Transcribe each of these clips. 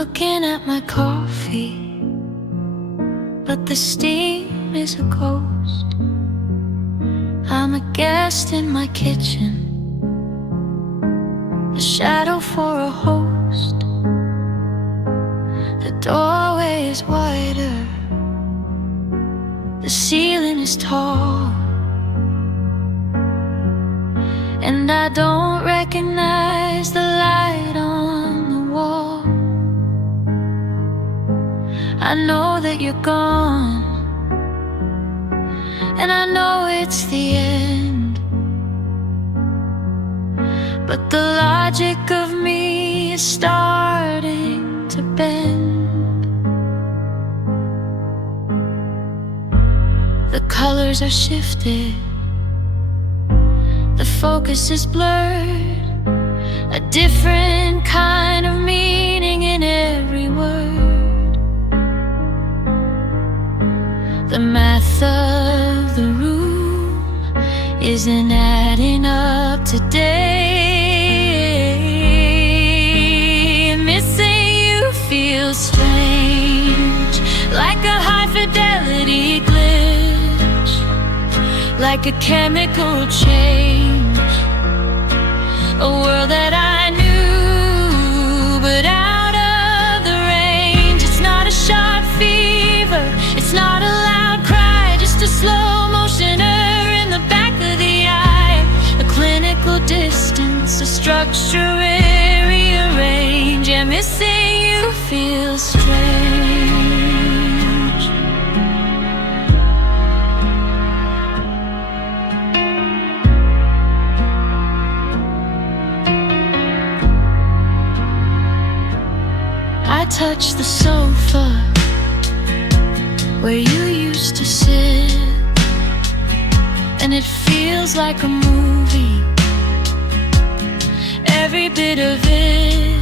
looking at my coffee, but the steam is a ghost. I'm a guest in my kitchen, a shadow for a host. The doorway is wider, the ceiling is tall, and I don't recognize the light on the wall. I know that you're gone, and I know it's the end, but the logic of me is starting to bend. The colors are shifted, the focus is blurred, a different kind of meaning in every word. The math of the room isn't adding up today. Missing you feels strange, like a high-fidelity glitch, like a chemical change, a world that I knew, but out of the range. It's not a sharp fever, it's not a loud cry, just a slow motioner in the back of the eye, a clinical distance, a structure rearrange. Yeah, missing you feels strange. I touch the sofa where you used to sit, and it feels like a movie, every bit of it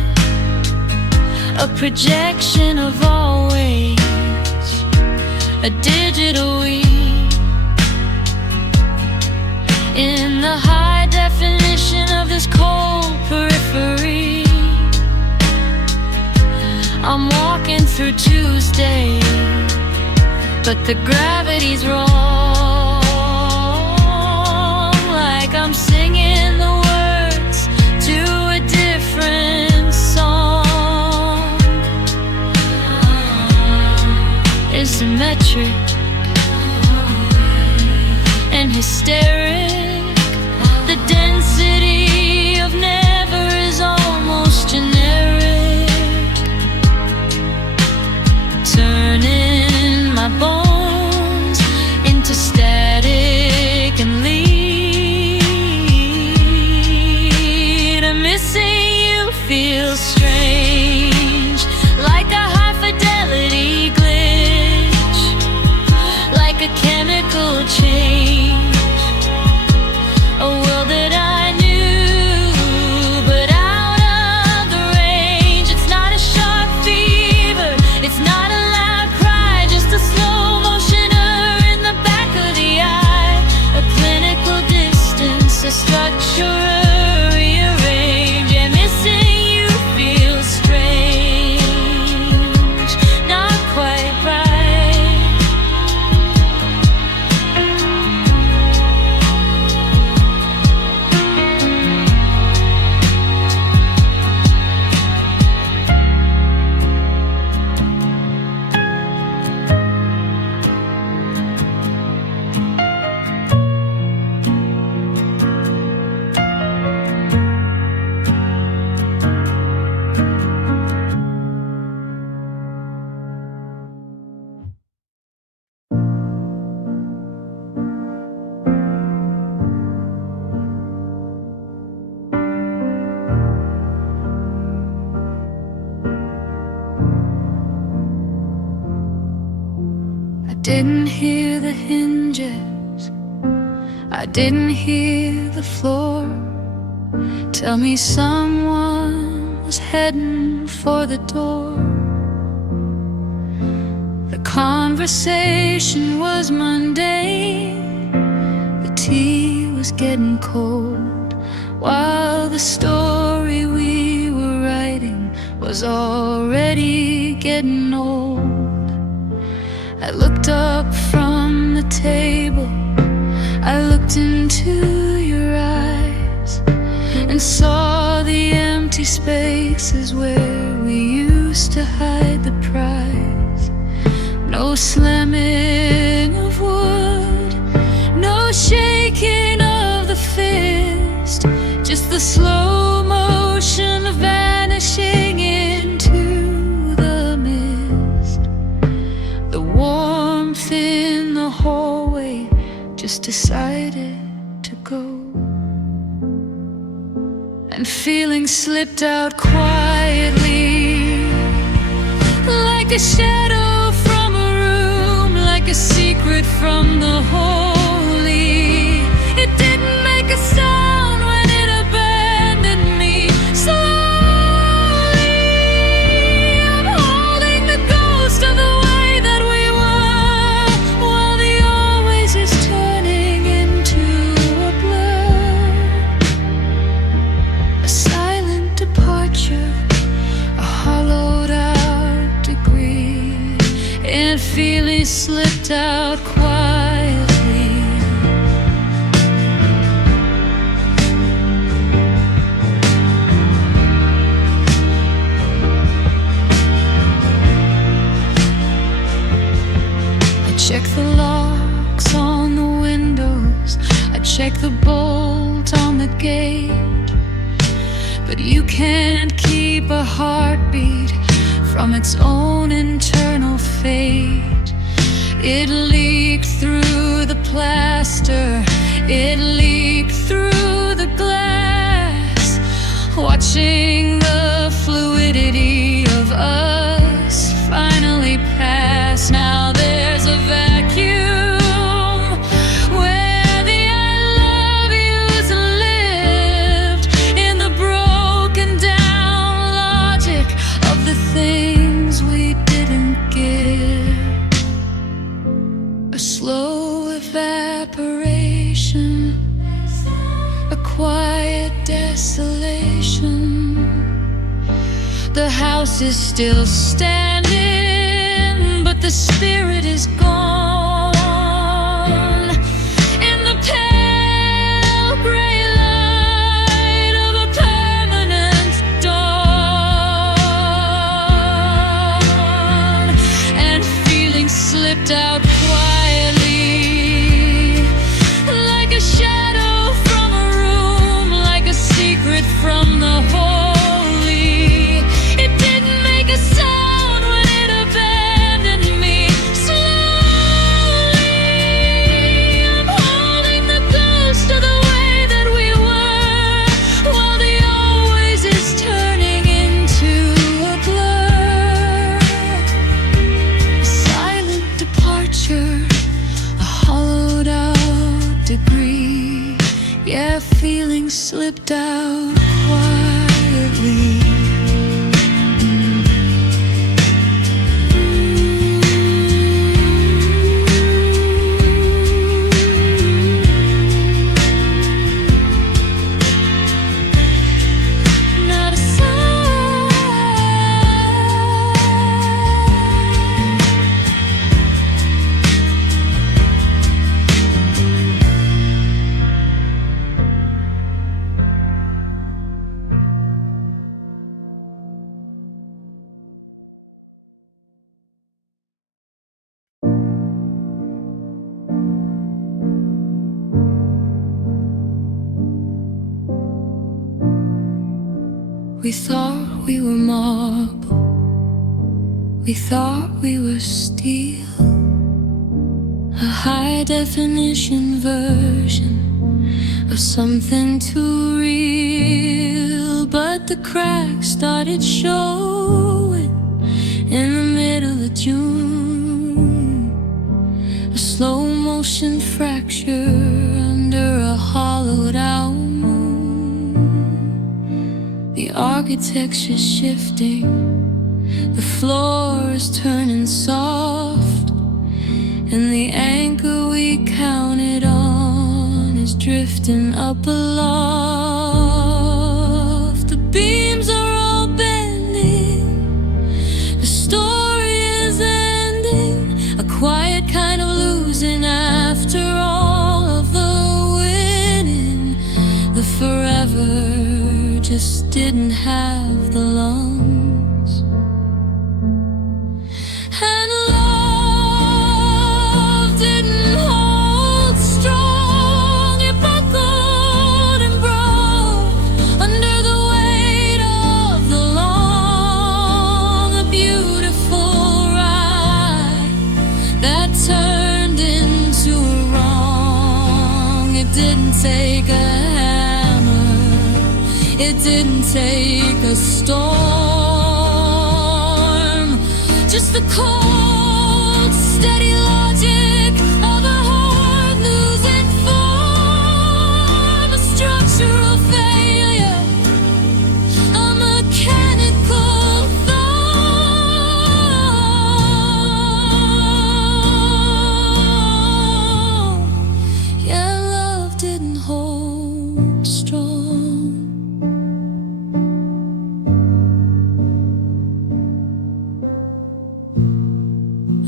a projection of always, a digital we. In the high definition of this cold periphery, I'm walking through Tuesday, but the gravity's wrong, like I'm singing the words to a different song. It's symmetric and hysteric. The density of never is almost generic, turning my bones into static and lead. I'm missing you feels strange, like a high-fidelity glitch, like a chemical change, a world that I knew, but out of the range. It's not a sharp fever, it's not a loud cry, just a slow motioner in the back of the eye, a clinical distance, a structure rearrange. And missing you feels strange, not quite right. I didn't hear the hinges, I didn't hear the floor tell me someone was heading for the door. The conversation was mundane, the tea was getting cold, while the story we were writing was already getting old. I looked up from the table, I looked into your eyes, and saw the empty spaces where we used to hide the prize. No slamming of wood, no shaking of the fist, just the slow motion of vanishing into the mist. The warmth in the hallway just decided to go, and feelings slipped out quietly, like a shadow from a room, like a secret from the holy. It didn't make a sound when it abandoned me. Slowly, I'm holding the ghost of the way that we were, while the always is turning into a blur. A silent departure, a hollowed out degree, and feelings slipped out quietly. I check the locks on the windows, I check the bolt on the gate, but you can't keep a heartbeat from its own internal fate. It leaked through the plaster, it leaked through the glass, watching the fluidity of us finally pass. Now there's a vacuum where the I love yous lived, in the broken down logic of the things we didn't give. A slow evaporation, a quiet desolation. The house is still standing, but the spirit is gone. In the pale gray light of a permanent dawn, and feelings slipped out quietly, like a shadow from a room, like a secret from the holy. It didn't make a sound when it abandoned me. Slowly, I'm holding the ghost of the way that we were, while the always is turning into a blur. A silent departure, a hollowed out degree. Yeah, feelings slipped out quietly. Not a sound. We thought we were marble, we thought we were steel, a high-definition version of something too real. But the cracks started showing in the middle of June, a slow-motion fracture under a hollowed-out moon. The architecture's shifting, the floor is turning soft, and the anchor we counted on is drifting up aloft. The beams are all bending, quiet kind of losing after all of the winning. The forever just didn't have the lungs. And love didn't hold strong. It buckled and broke under the weight of the long, a beautiful ride that turned into a wrong. It didn't take a hammer, it didn't take a storm, just the cold, steady logic of a heart losing form, a structural failure, a mechanical thumb. Yeah, love didn't hold strong.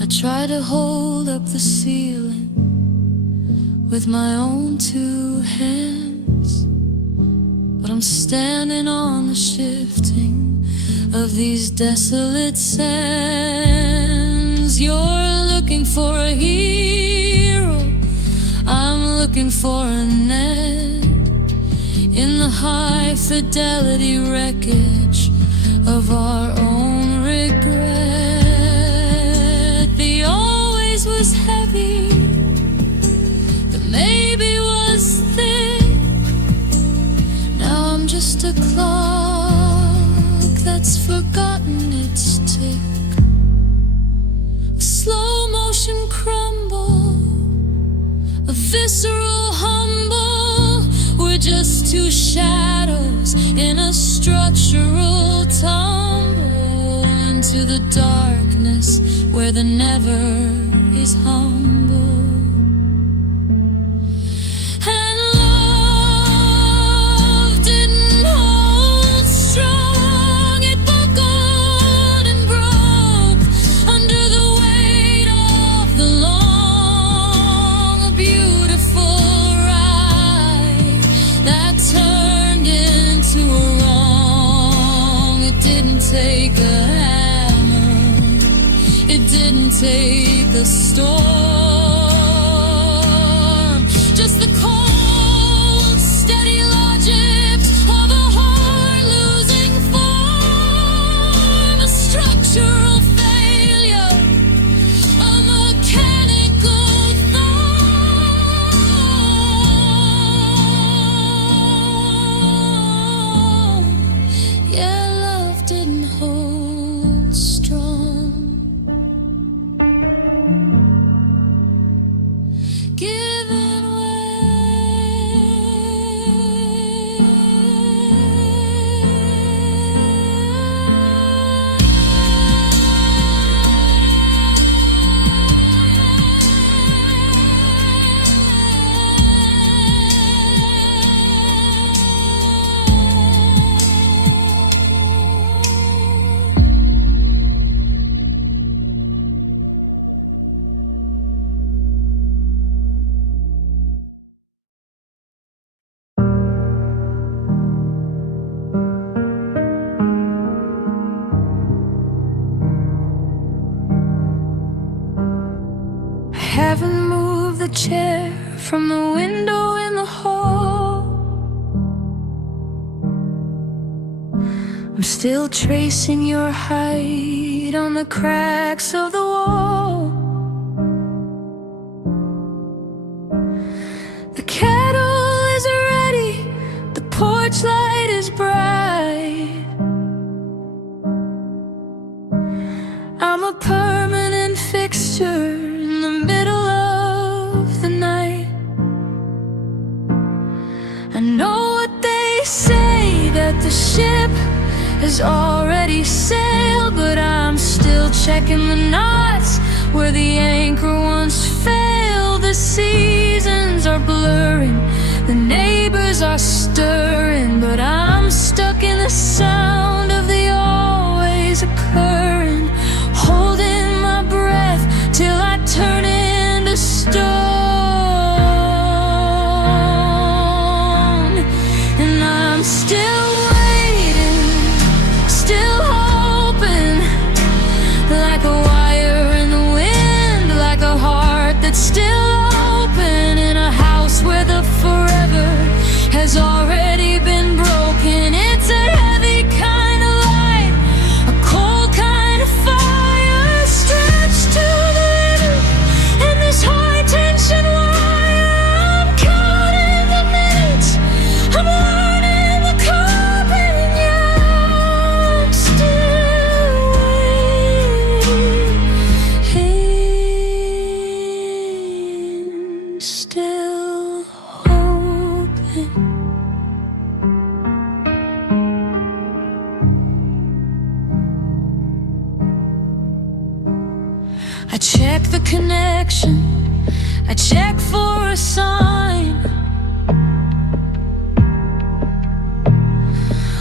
I try to hold up the ceiling with my own two hands, but I'm standing on the shifting of these desolate sands. You're looking for a hero, I'm looking for a net in the high fidelity wreckage of our own regret. The always was heavy, the maybe was thick. Now I'm just a clock that's forgotten its tick. A slow motion crumble, a visceral humble. We're just two shadows in a structural tumble into the darkness where the never is humble. And love didn't hold strong. It buckled and broke under the weight of the long, beautiful ride that turned into a wrong. It didn't take a hammer, it didn't take a storm, just the cold, steady logic of a heart losing form, a structural failure, a mechanical thumb. Yeah, love didn't hold strong. Giving haven't moved the chair from the window in the hall. I'm still tracing your height on the cracks of the wall. The kettle is ready, the porch light is bright. I'm a permanent fixture in the middle of the night. I know what they say, that the ship has already sailed, but I'm still checking the knots where the anchor once failed. The seasons are blurring, the neighbors are stirring, but I'm stuck in the sound of the always occurring, holding my breath till I turn still hoping. I check the connection, I check for a sign,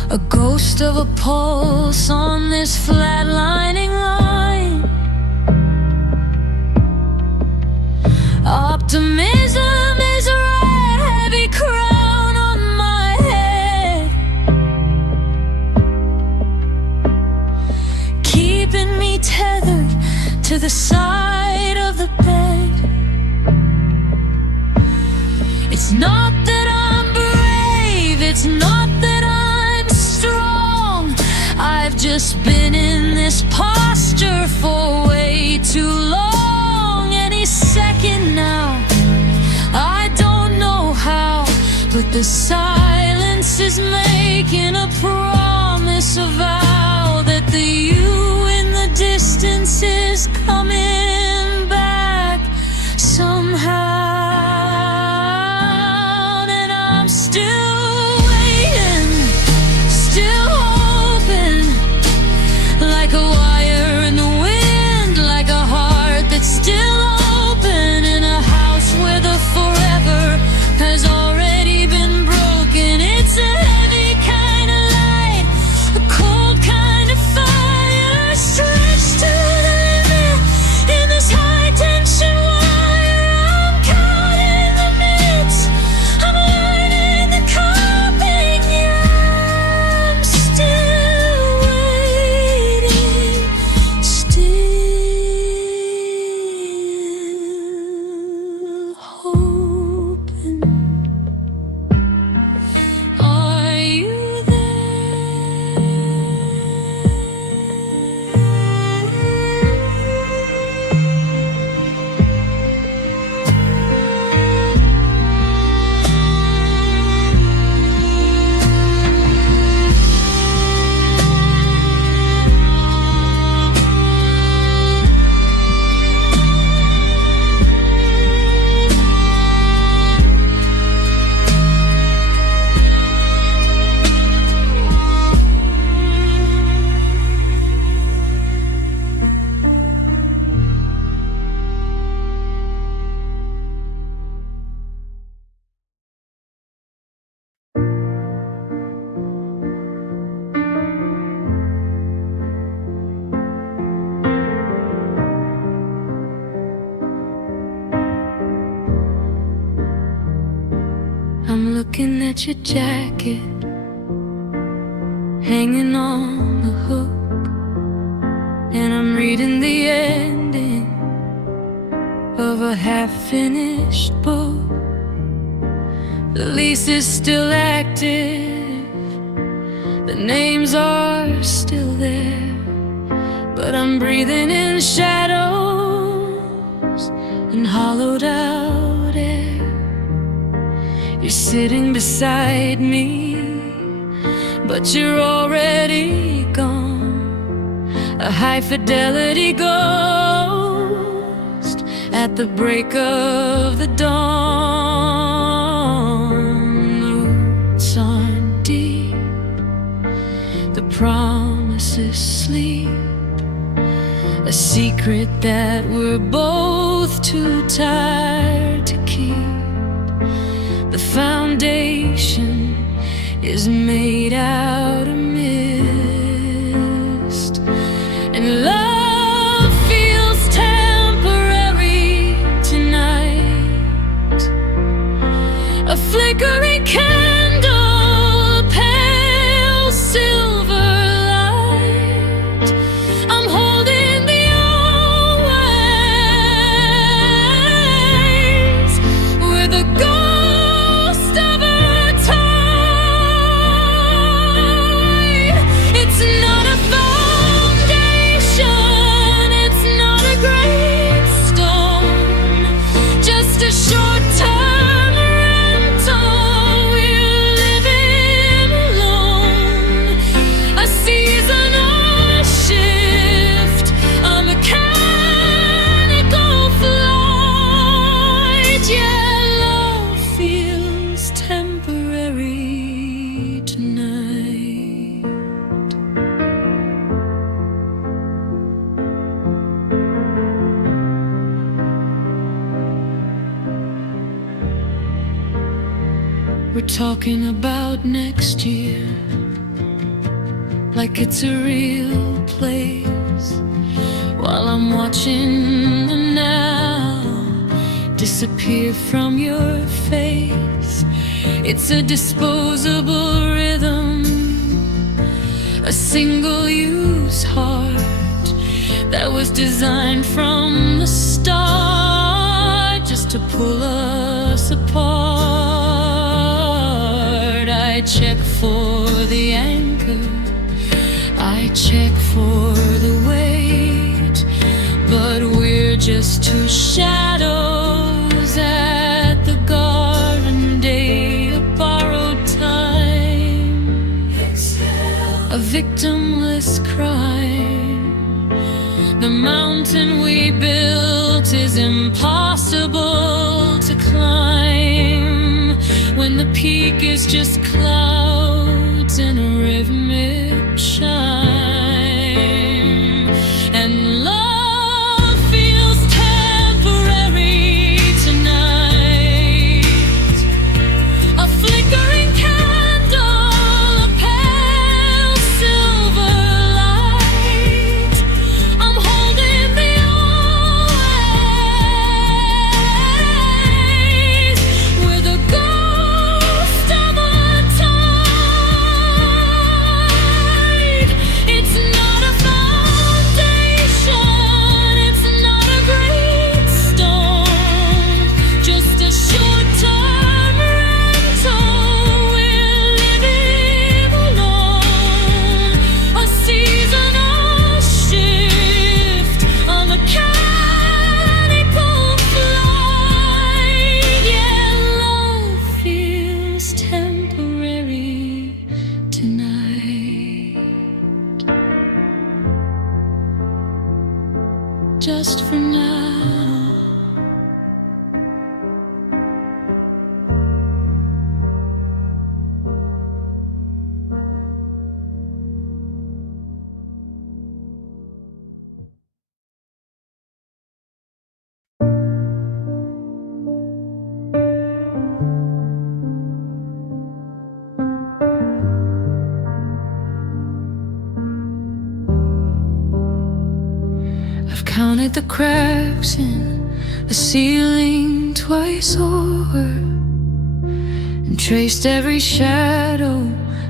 a ghost of a pulse on this flatlining line. Optimism is a heavy crown on my head, keeping me tethered to the side of the bed. It's not that I'm brave, it's not that I'm strong. I've just been in this posture for way too long. Any second now, I don't know how, but the silence is making a promise, a vow that the you in the distance is coming back somehow. And I'm still waiting, still hoping, like a wire in the wind, like a heart that's still open in a house where the forever has already been broken. It's a heavy kind of light, a cold kind of fire, stretched to the limit in this high tension wire. I'm caught in the midst, I'm learning the coping. Yeah, I'm still waiting, still hoping. Are you there? I'm looking at your jacket, hanging on the hook, and I'm reading the ending of a half-finished book. The lease is still active, the names are still there, but I'm breathing in shadows and hollowed out air. You're sitting beside me, but you're already gone. A high-fidelity ghost at the break of the dawn. The roots aren't deep, the promises sleep, a secret that we're both too tired to keep. The foundation is made out of mist, and love feels temporary tonight. A flickering candle, a pale silver light. I'm holding the old ways with a ghost of a tide. It's not a foundation, it's not a great stone, just a short-term rental. We We're talking about next year, like it's a real place, while I'm watching the now disappear from your face. It's a disposable rhythm, a single-use heart that was designed from the start just to pull us apart. I check for the anchor, I check for the weight, but we're just two shadows at the garden day, a borrowed time, a victimless crime. The mountain we built is impossible to climb when the peak is just clouds in a rhythmic chime. And love feels temporary tonight, a flickering candle, a pale silver light. I'm holding the always with a ghost of a tide. It's not a foundation, it's not a great stone, just a short-term rental we're living alone. A seasonal shift, a mechanical flight. Yeah, love feels temporary tonight, just for now. I've counted the cracks in the ceiling twice over, and traced every shadow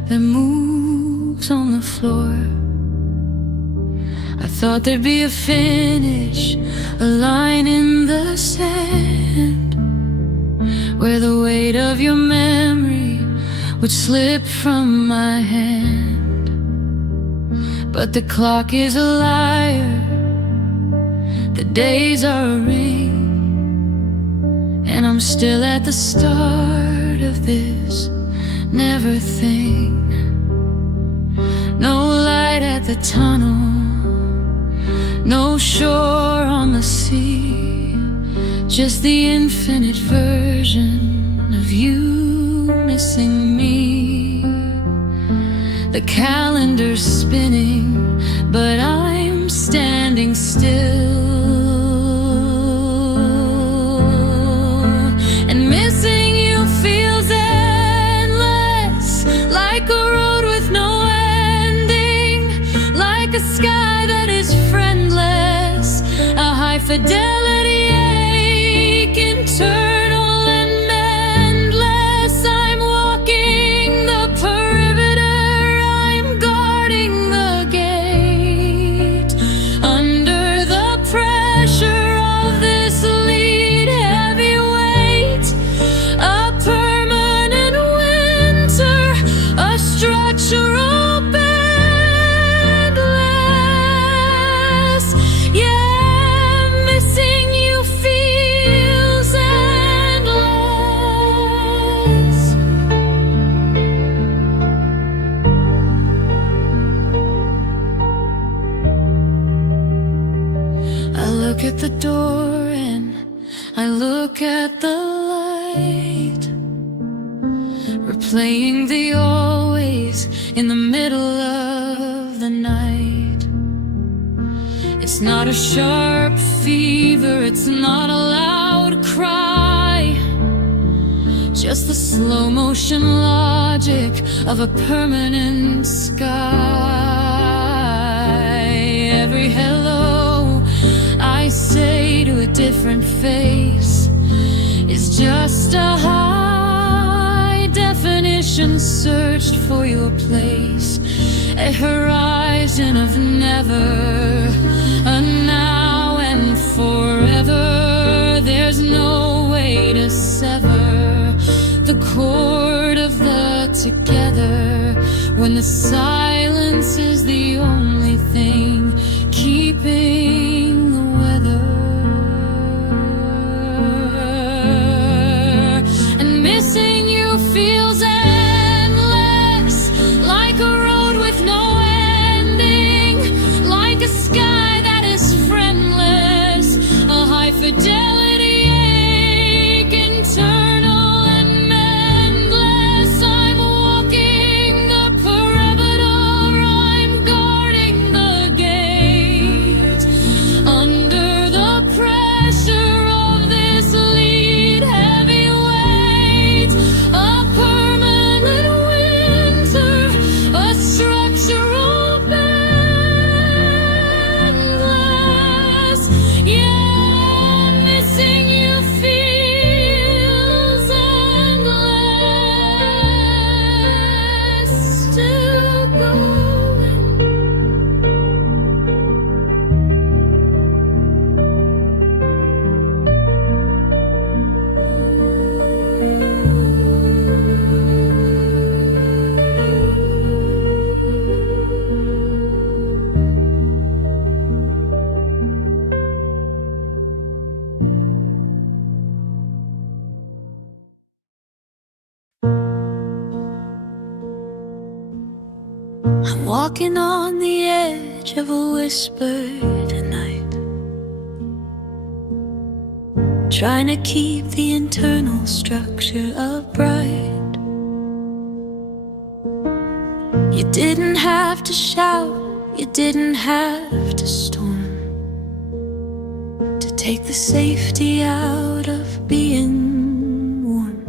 that moves on the floor. I thought there'd be a finish, a line in the sand, where the weight of your memory would slip from my hand. But the clock is a liar, the days are a ring, and I'm still at the start of this never thing. No light at the tunnel, no shore on the sea, just the infinite version of you missing me. The calendar's spinning, but I'm standing still. And missing you feels endless, like a road with no ending, like a sky that is friendless, a high fidelity ache, internal and mendless. I'm walking the perimeter, I'm guarding the gate, under the pressure of this lead heavy weight, a permanent winter, a structural endless. Yeah, missing you feels endless. I look at the door and I look at the light, replaying the always in the middle of the night. It's not a sharp fever, it's not a loud cry, just the slow motion logic of a permanent sky. Every hello I say to a different face is just a high definition search for your place, a horizon of never, a now and forever. There's no way to sever the cord of the together when the silence is the only thing keeping the weather. And missing you feels endless, like a road with no ending, like a sky that is friendless, a high fidelity ache, internal and endless. I'm walking the perimeter, I'm guarding the gate, under the pressure of this lead heavy weight, a permanent winter, a structural bendless. Yeah, missing you feels endless, still going. I'm walking on the edge of a whisper tonight, trying to keep the internal structure upright. You didn't have to shout, you didn't have to storm, to take the safety out of being warm.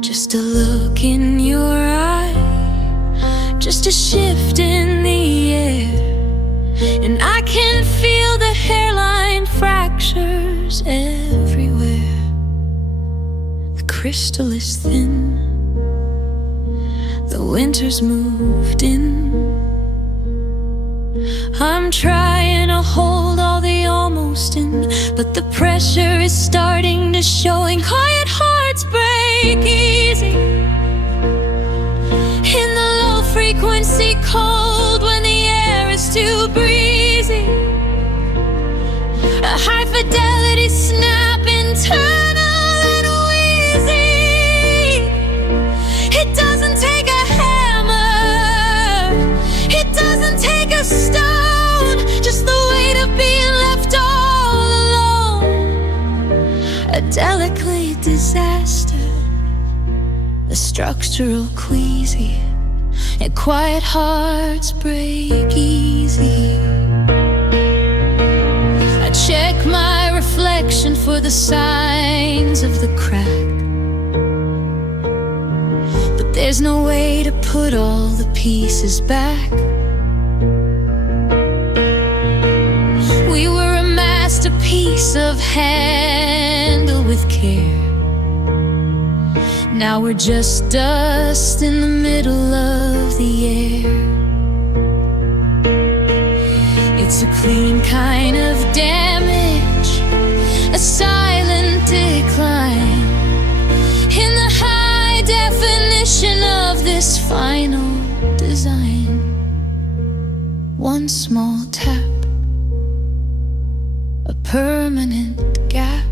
Just a look in your eye, just a shift in the air, and I can feel the hairline fractures everywhere. The crystal is thin, the winter's moved in. I'm trying to hold all the almost in, but the pressure is starting to show, and quiet hearts break easy in the low frequency cold when the air is too breezy. A high fidelity snap, internal and wheezy. It doesn't take a hammer, it doesn't take a stone, just the weight of being left all alone. A delicate disaster, a structural queasy, and quiet hearts break easy. I check my reflection for the signs of the crack, but there's no way to put all the pieces back. We were a masterpiece of handle with care. Now we're just dust in the middle of the air. It's a clean kind of damage, a silent decline in the high definition of this final design. One small tap, a permanent gap.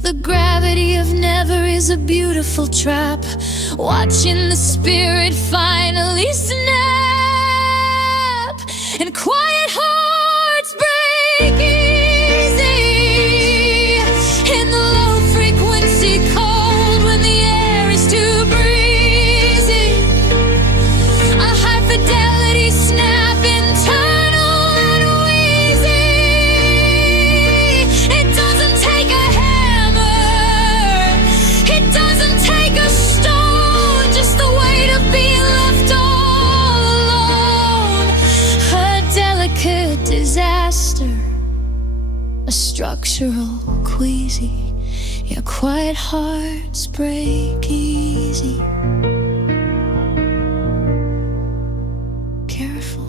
The gravity of never is a beautiful trap, watching the spirit finally snap, and quiet hearts break easy in the low frequency cold when the air is too breezy. A high fidelity snap, internal and wheezy. It doesn't structural, queasy. Yeah, quiet hearts break easy. Careful.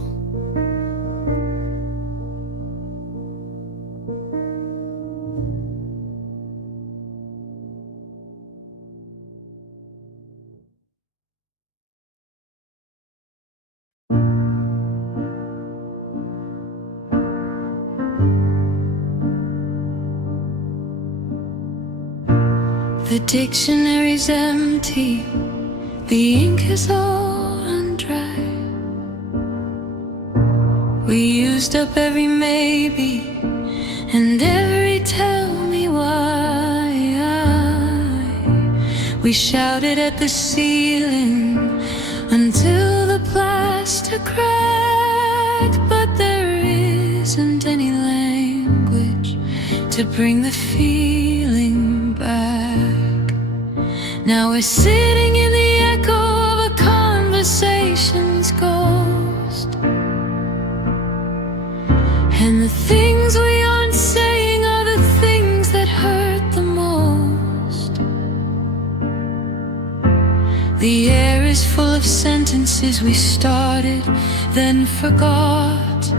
The dictionary's empty, the ink is all undry. We used up every maybe and every tell me why. We shouted at the ceiling until the plaster cracked, but there isn't any language to bring the feeling back. Now we're sitting in the echo of a conversation's ghost, and the things we aren't saying are the things that hurt the most. The air is full of sentences we started, then forgot.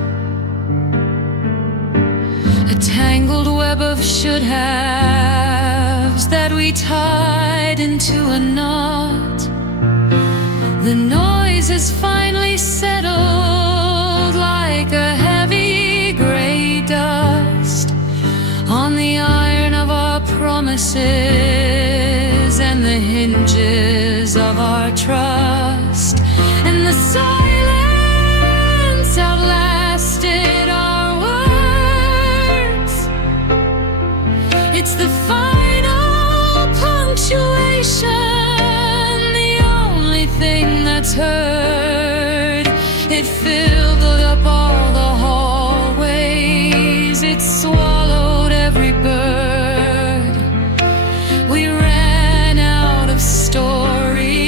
A tangled web of should-haves that we tied into a knot. The noise has finally settled like a heavy gray dust on the iron of our promises and the hinges of our trust. And the silence outlasted our words. It's the final punctuation, the only thing that's heard. It filled up all the hallways, it swallowed every bird. We ran out of stories,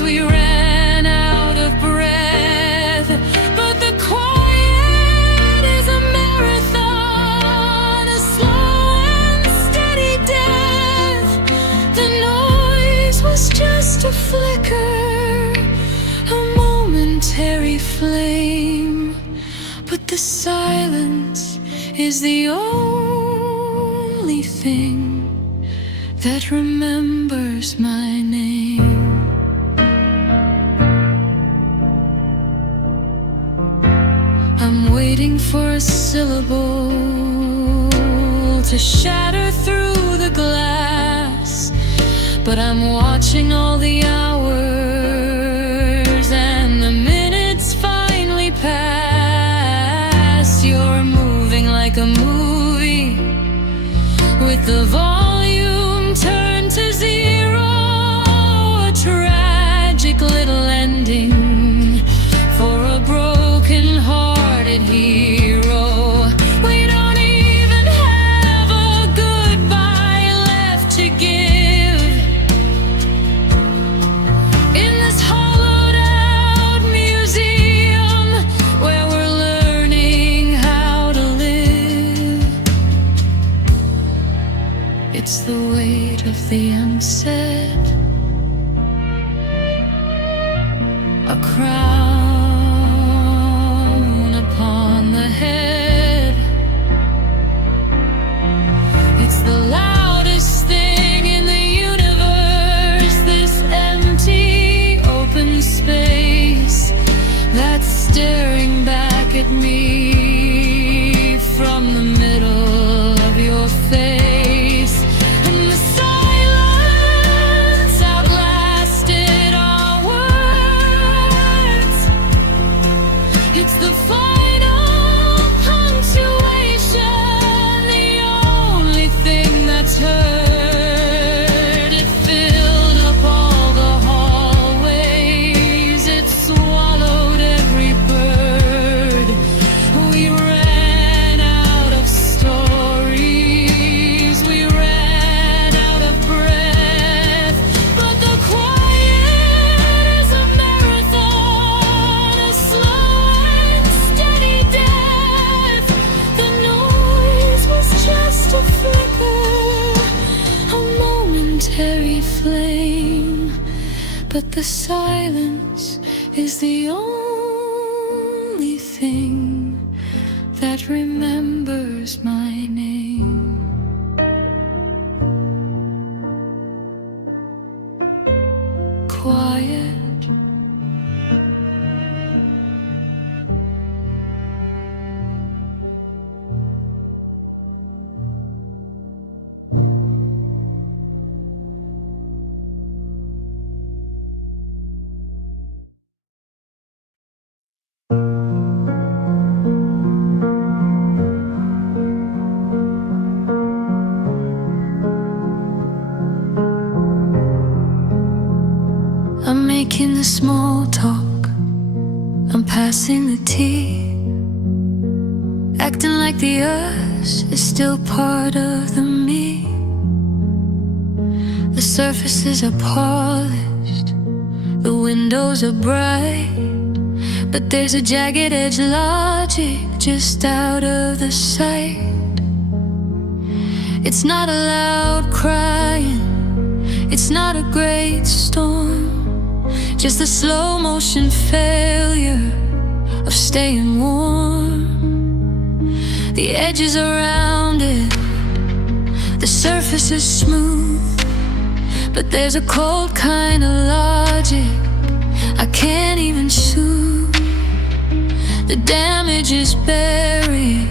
we ran out of breath, but the quiet is a marathon, a slow and steady death. The noise was just a flicker, a momentary flame, but the silence is the only thing that remembers my name. I'm waiting for a syllable to shatter through the glass, but I'm watching all the hours and the minutes finally pass. You're moving like a movie with the volume turned to zero, a tragic little ending for a broken-hearted hero. We don't even have a goodbye left to give in this hollowed-out museum where we're learning how to live. It's the weight of the unsaid, a crown upon the head. It's the loudest thing in the universe, this empty open space that's staring back at me from the middle of your face. And the silence outlasted our words. It's the final punctuation, the only thing that's heard. It filled up all the hallways, it swallowed every bird. We ran out of flame, but the silence is the only thing that remembers my name. Quiet. I'm making the small talk, I'm passing the tea, acting like the us is still part of the me. The surfaces are polished, the windows are bright, but there's a jagged edge logic just out of the sight. It's not a loud crying, it's not a great storm, just a slow motion failure of staying warm. The edges are rounded, the surface is smooth, but there's a cold kind of logic I can't even soothe. The damage is buried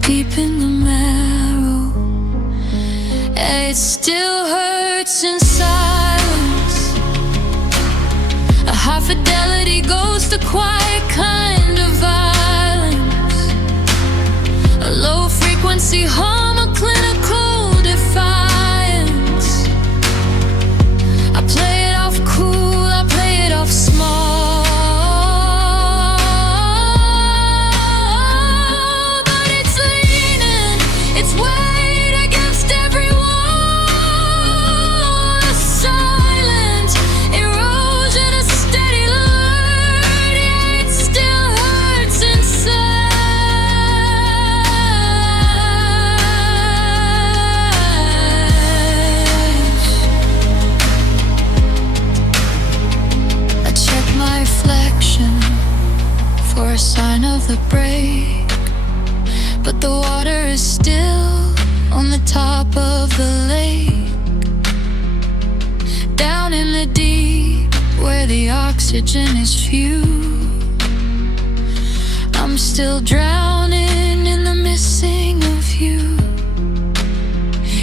deep in the marrow, and it still hurts in silence. A high fidelity ghost, a quiet kind of violence, a low frequency hum, a clinical defiance. I play it off cool, I play it off small, but it's leaning, it's weight against every wall. A silent erosion, a steady alert, yeah, it still hurts inside. I check my reflection for a sign of the break, but the water is still on the top of the lake. Down in the deep, where the oxygen is few, I'm still drowning in the missing of you.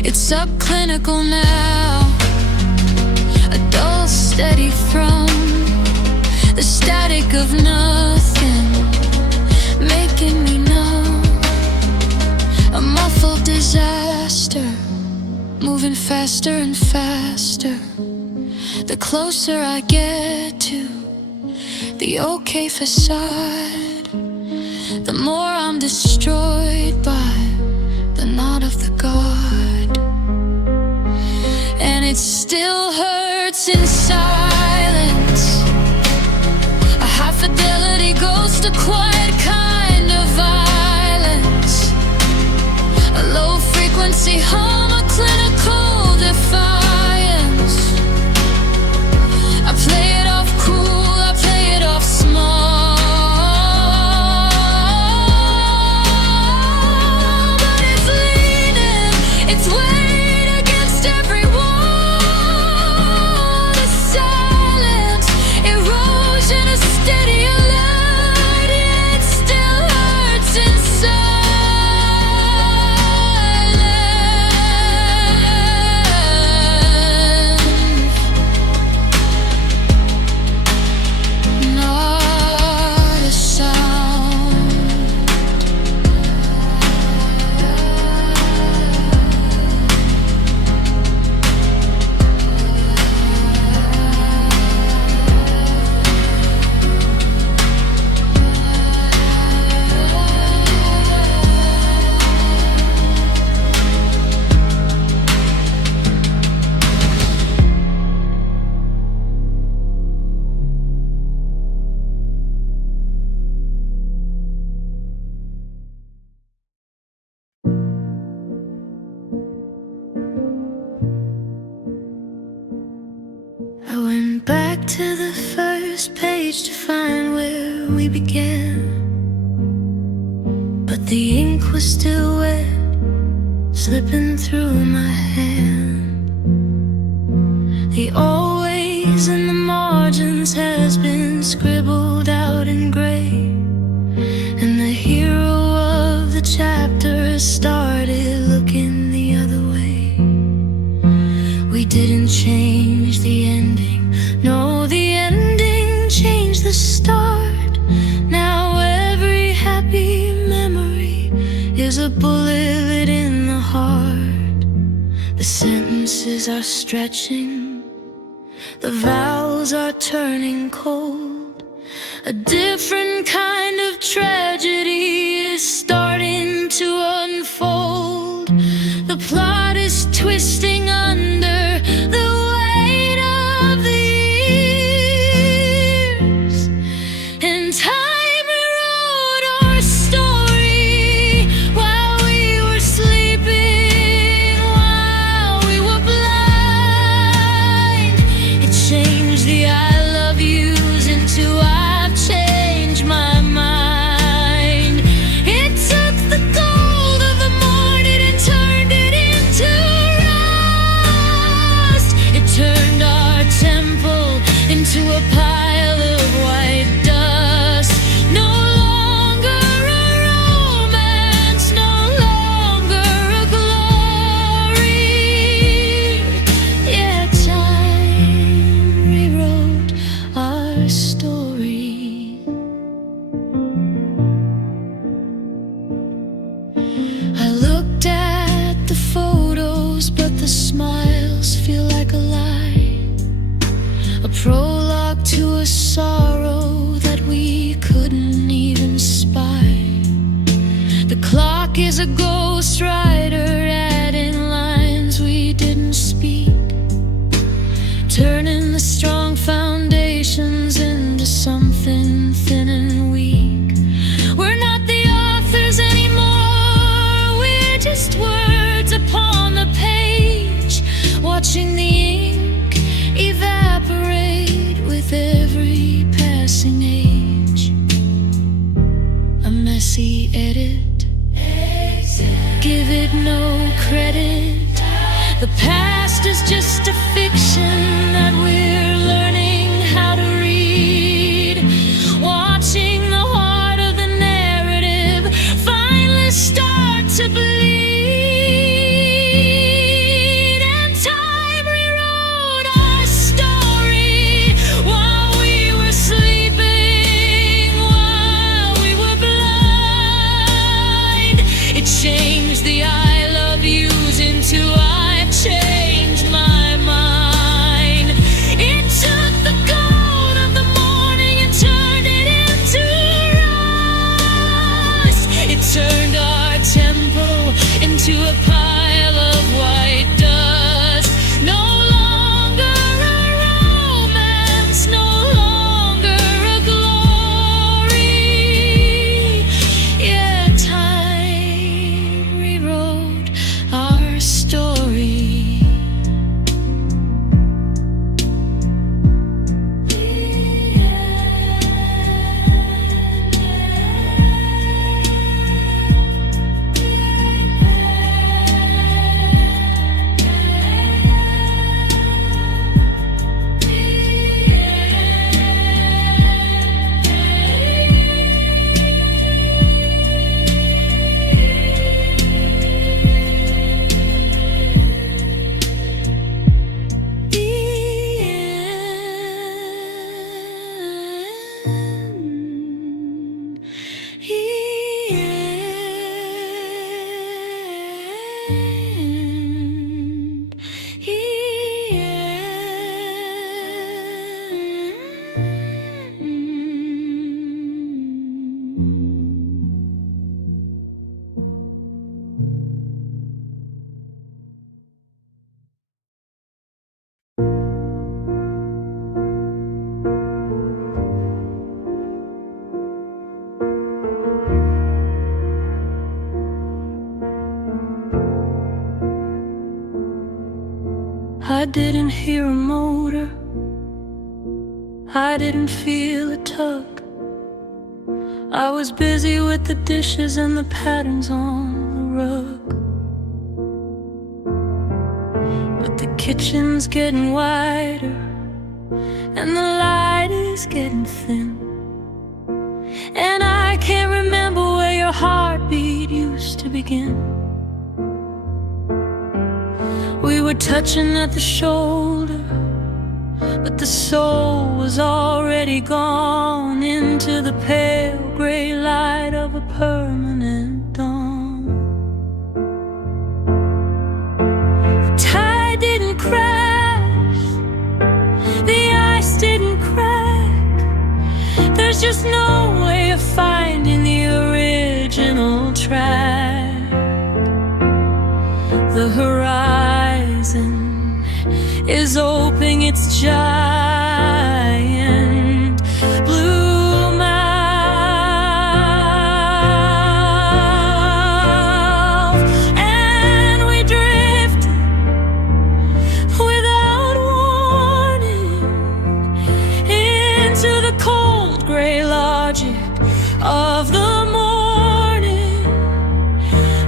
It's subclinical now, a dull steady thrum, the static of nothing making me numb. A muffled disaster, moving faster and faster. The closer I get to the okay facade, the more I'm destroyed by the nod of the god. And it still hurts in silence. A high fidelity ghost, a quiet kind of violence, a low frequency hum, a clinical defiance. I play it off cool, I play it off small, but it's leaning, it's weight against every wall. The page to find where we began, but the ink was still wet, slipping through my hand. The always in the margins has been scribbled out in gray, and the hero of the chapter has started looking the other way. We didn't change the ending, no, the ending changed the start. Now every happy memory is a bullet in the heart. The sentences are stretching, the vows are turning cold. A different kind of tragedy is starting to unfold. The plot is twisting under the weight of the years, and time rewrote our story while we were sleeping, while we were blind. It changed the I love yous into I've changed my mind. It took the gold of the morning and turned it into rust. It turned our temple into a pile of white dust. No longer a romance, no longer a glory. Yeah, time rewrote our story. I looked at the photos, but the smiles feel like a lie, a prologue to a sorrow that we couldn't even spy. The clock is a ghost writer, adding lines we didn't speak, turning the strong foundations into something thin and weak. We're not the authors anymore, we're just words upon the page, watching the ink evaporate with every passing age. A messy edit, give it no credit. The past is just a fiction that we're learning how to read, watching the heart of the narrative finally start to bleed. And time rewrote our story while we were sleeping, while we were blind. It changed the I love yous into I've changed my mind. It took the gold of the morning and turned it into rust. It turned our temple into a pile of white dust. No longer a romance, no longer a glory. Yeah, time rewrote our story. I didn't hear a motor, I didn't feel a tug. I was busy with the dishes and the patterns on the rug. But the kitchen's getting wider and the light is getting thin, and I can't remember where your heartbeat used to begin. We were touching at the shoulder, but the soul was already gone into the pale gray light of a permanent dawn. The tide didn't crash, the ice didn't crack. There's just no way of finding the original track. The horizon is opening its giant blue mouth, and we drift without warning into the cold gray logic of the morning.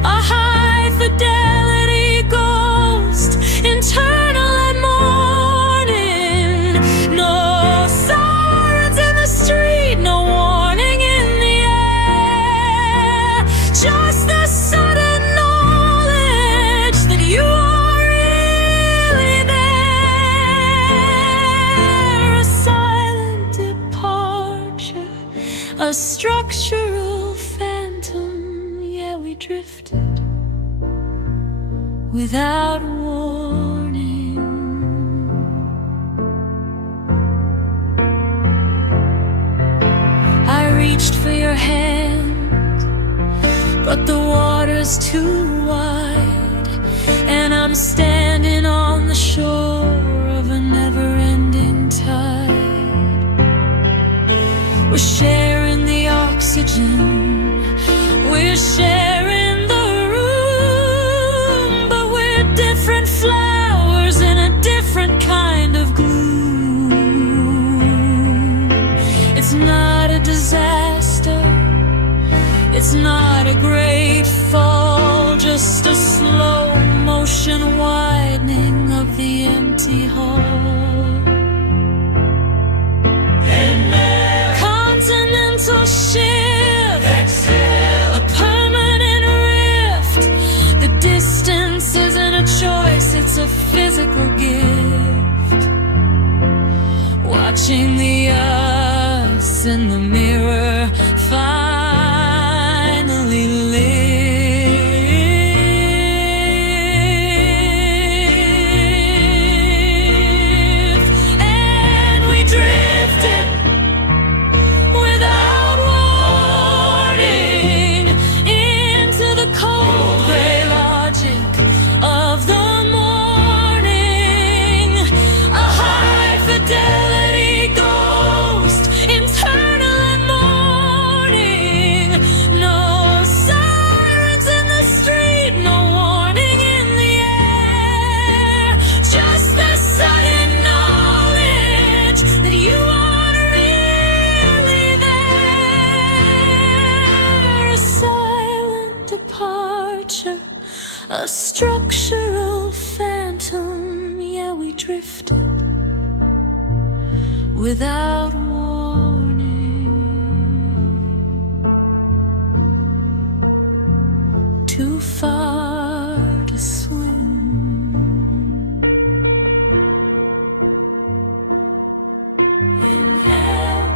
A high fidelity ghost, internal and mourning. No sirens in the street, no warning in the air, just the sudden knowledge that you are really there. A silent departure, a structural phantom. Yeah, we drifted without warning. I reached for your hand, but the water's too wide, and I'm standing on the shore of a never-ending tide. We're sharing the oxygen, we're sharing the room, but we're different flowers in a different kind of gloom. It's not a disaster, it's not a great fall, just a slow motion widening of the empty hall. Continental shift, exhale. A permanent rift. The distance isn't a choice, it's a physical gift. Watching the us in the mirror finally live, and we drifted without warning into the cold gray logic of the morning. A high fidelity ghost, internal and mourning. No sirens in the street, no warning in the air, just the sudden knowledge that you are really there. A silent departure, a structural phantom. Yeah, we drifted without warning. Too far to swim. Inhale.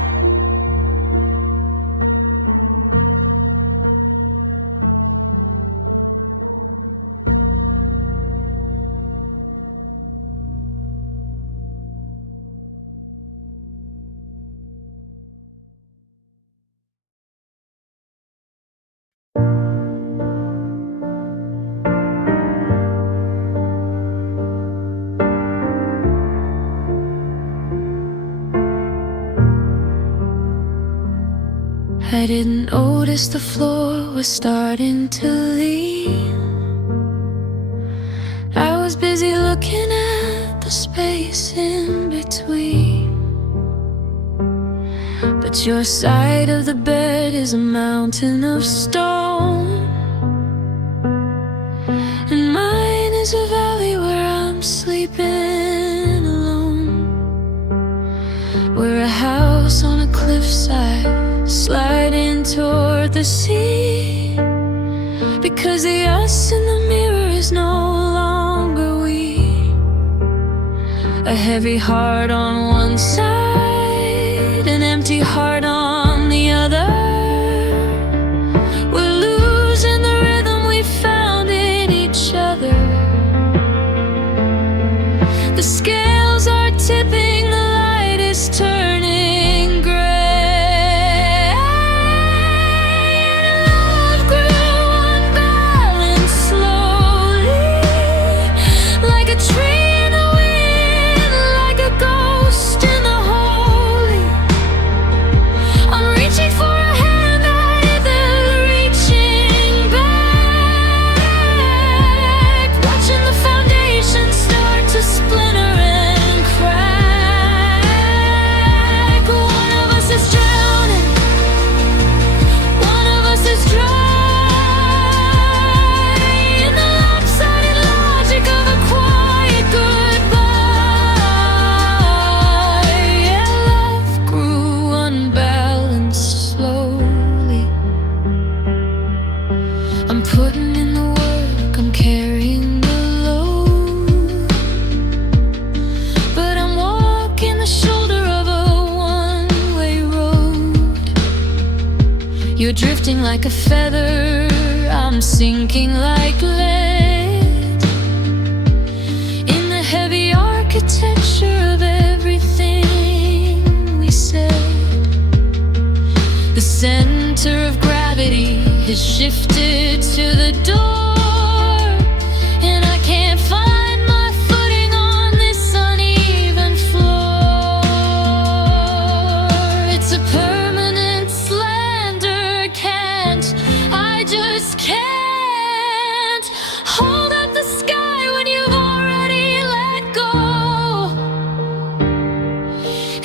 I didn't notice the floor was starting to lean. I was busy. was busy looking at the space in between. But your side of the bed is a mountain of stone, and mine is a valley where I'm sleeping alone. We're a house on a cliffside, sliding toward the sea, because the us in the mirror is no longer we. A heavy heart on one side, an empty heart on the other. We're losing the rhythm we found in each other. The scales are tipping, the light is turning gray. And love grew unbalanced slowly, like a tree in the wind, like a ghost in the holy. I'm reaching for a hand that isn't reaching back, watching the foundation start to splinter and crack. One of us is drowning, one of us is dry, in the lopsided logic of a quiet goodbye. Yeah, love grew unbalanced slowly. I'm putting in the work, I'm carrying the load, but I'm walking the shoulder of a one-way road. You're drifting like a feather, I'm sinking like lead, in the heavy architecture of everything we said. The center of gravity has shifted to the door, and I can't find my footing on this uneven floor. It's a permanent slander, can't, I just can't hold up the sky when you've already let go.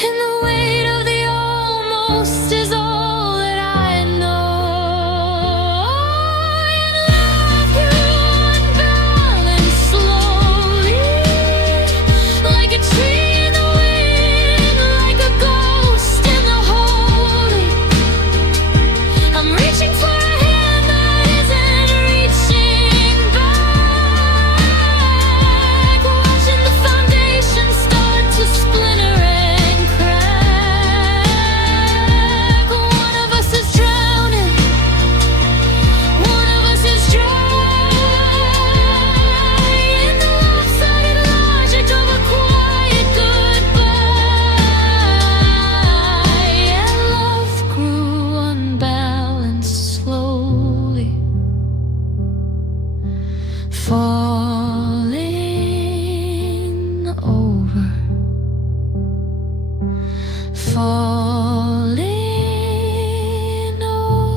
And the weight of the almost is all that I know. And love grew unbalanced slowly, like a tree in the wind, like a ghost in the holy. I'm reaching for a hand that isn't reaching back, watching the foundation start to splinter and crack. One of us is drowning, one of us is dry, in the lopsided logic of a quiet goodbye. And love grew unbalanced slowly, falling over, falling over.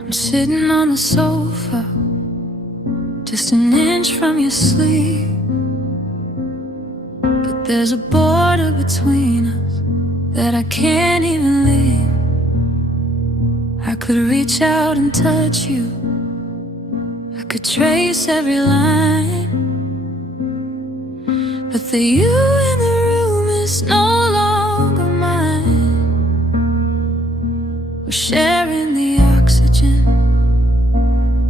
I'm sitting on the sofa, just an inch from your sleep, but there's a border between us that I can't even leave. I could reach out and touch you, I could trace every line, but the you in the room is no longer mine. We're sharing the oxygen,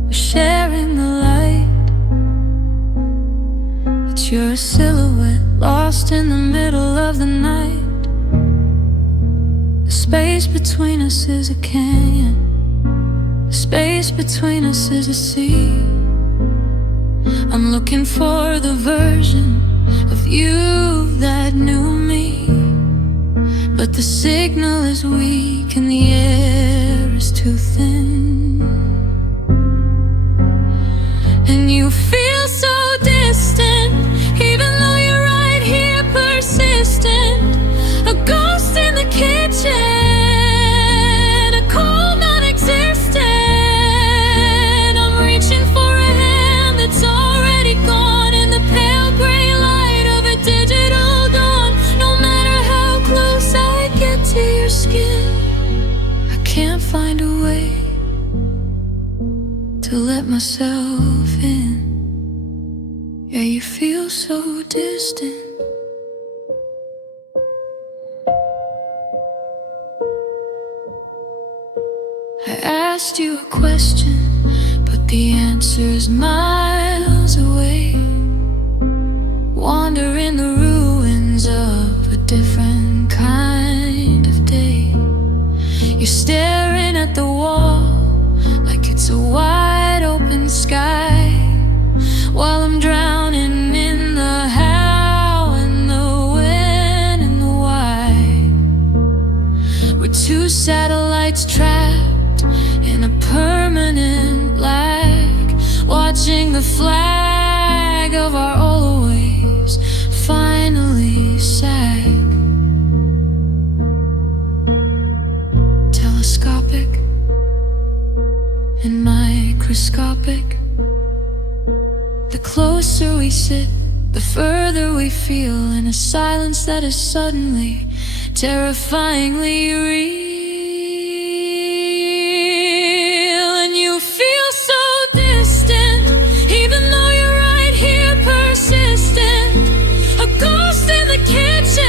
we're sharing the light, but you're a silhouette lost in the middle of the night. The space between us is a canyon, the space between us is a sea. I'm looking for the version of you that knew me. but the signal is weak and the air is too thin. And you feel so distant, even though you're right here persistent. A ghost in the kitchen, a cold non-existent. I'm reaching for a hand that's already gone in the pale gray light of a digital dawn. No matter how close I get to your skin, I can't find a way to let myself in. Yeah, you feel so distant. I asked you a question, but the answer's miles away. Wandering the ruins of a different kind of day. You're staring at the wall like it's a wide open sky, while I'm drowning in the how and the when and the why. We're two satellites trapped in a permanent lag, watching the flag of our always finally sag. Telescopic and microscopic, the closer we sit, the further we feel in a silence that is suddenly terrifyingly real. And you feel so distant, even though you're right here persistent. A ghost in the kitchen,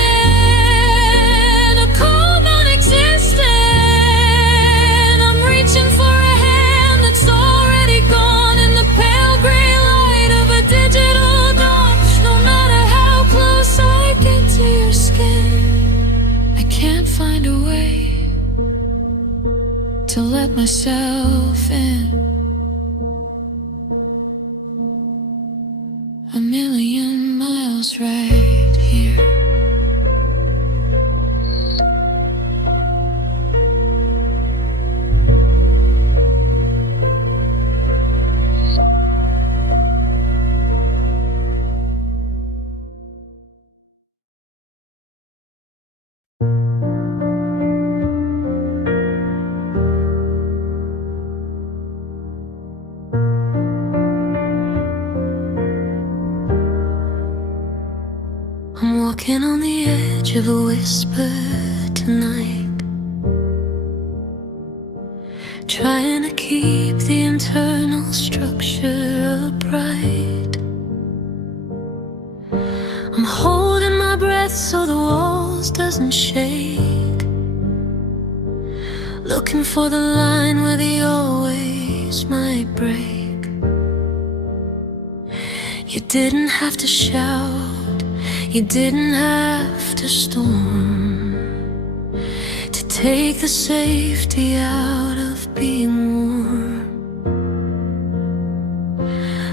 a cold non-existent. I'm reaching for a hand that's already gone in the pale gray light of a digital dawn. No matter how close I get to your skin, I can't find a way to let myself in. A million miles right here. I'm walking on the edge of a whisper tonight, trying to keep the internal structure upright. I'm holding my breath so the walls doesn't shake, looking for the line where the always might break. You didn't have to shout, you didn't have to storm, to take the safety out of being warm.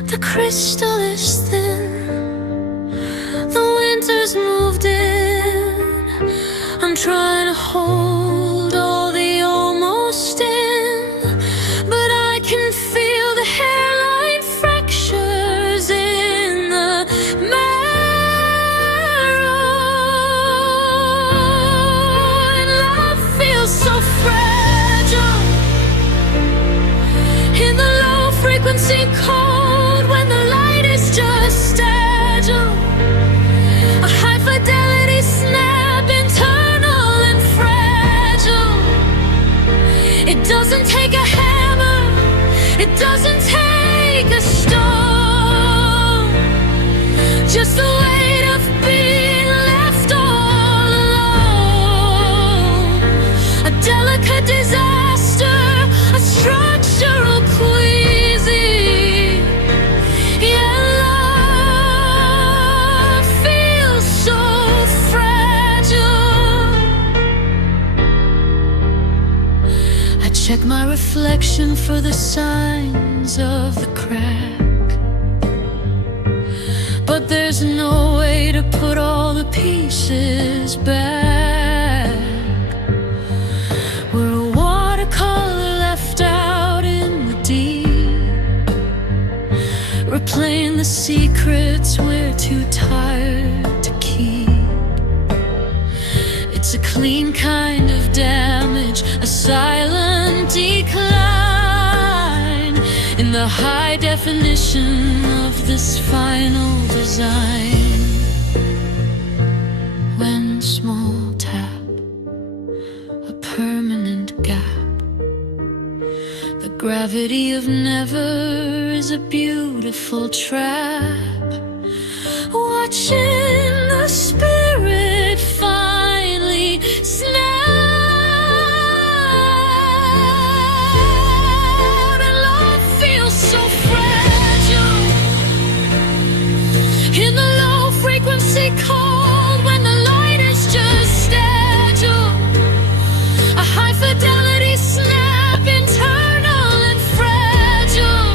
The crystal is thin, the winter's moved in. I'm trying to hold all the almost in, but I can feel the hairline fractures in the so fragile in the low frequency cold, when the light is just agile. A high fidelity snap, internal and fragile. It doesn't take a hammer, it doesn't take a stone, just the weight of being left all alone. A delicate disaster, a structural queasy. Yeah, love feels so fragile. I check my reflection for the signs of the crack, but there's no way to put all the pieces back. replaying the secrets we're too tired to keep. It's a clean kind of damage, a silent decline in the high definition of this final design. When small tap, a permanent gap. The gravity of never is a beautiful trap. Watching the spirit finally snap, and love feels so fragile in the low frequency cold, when the light is just agile. A high fidelity snap, internal and fragile.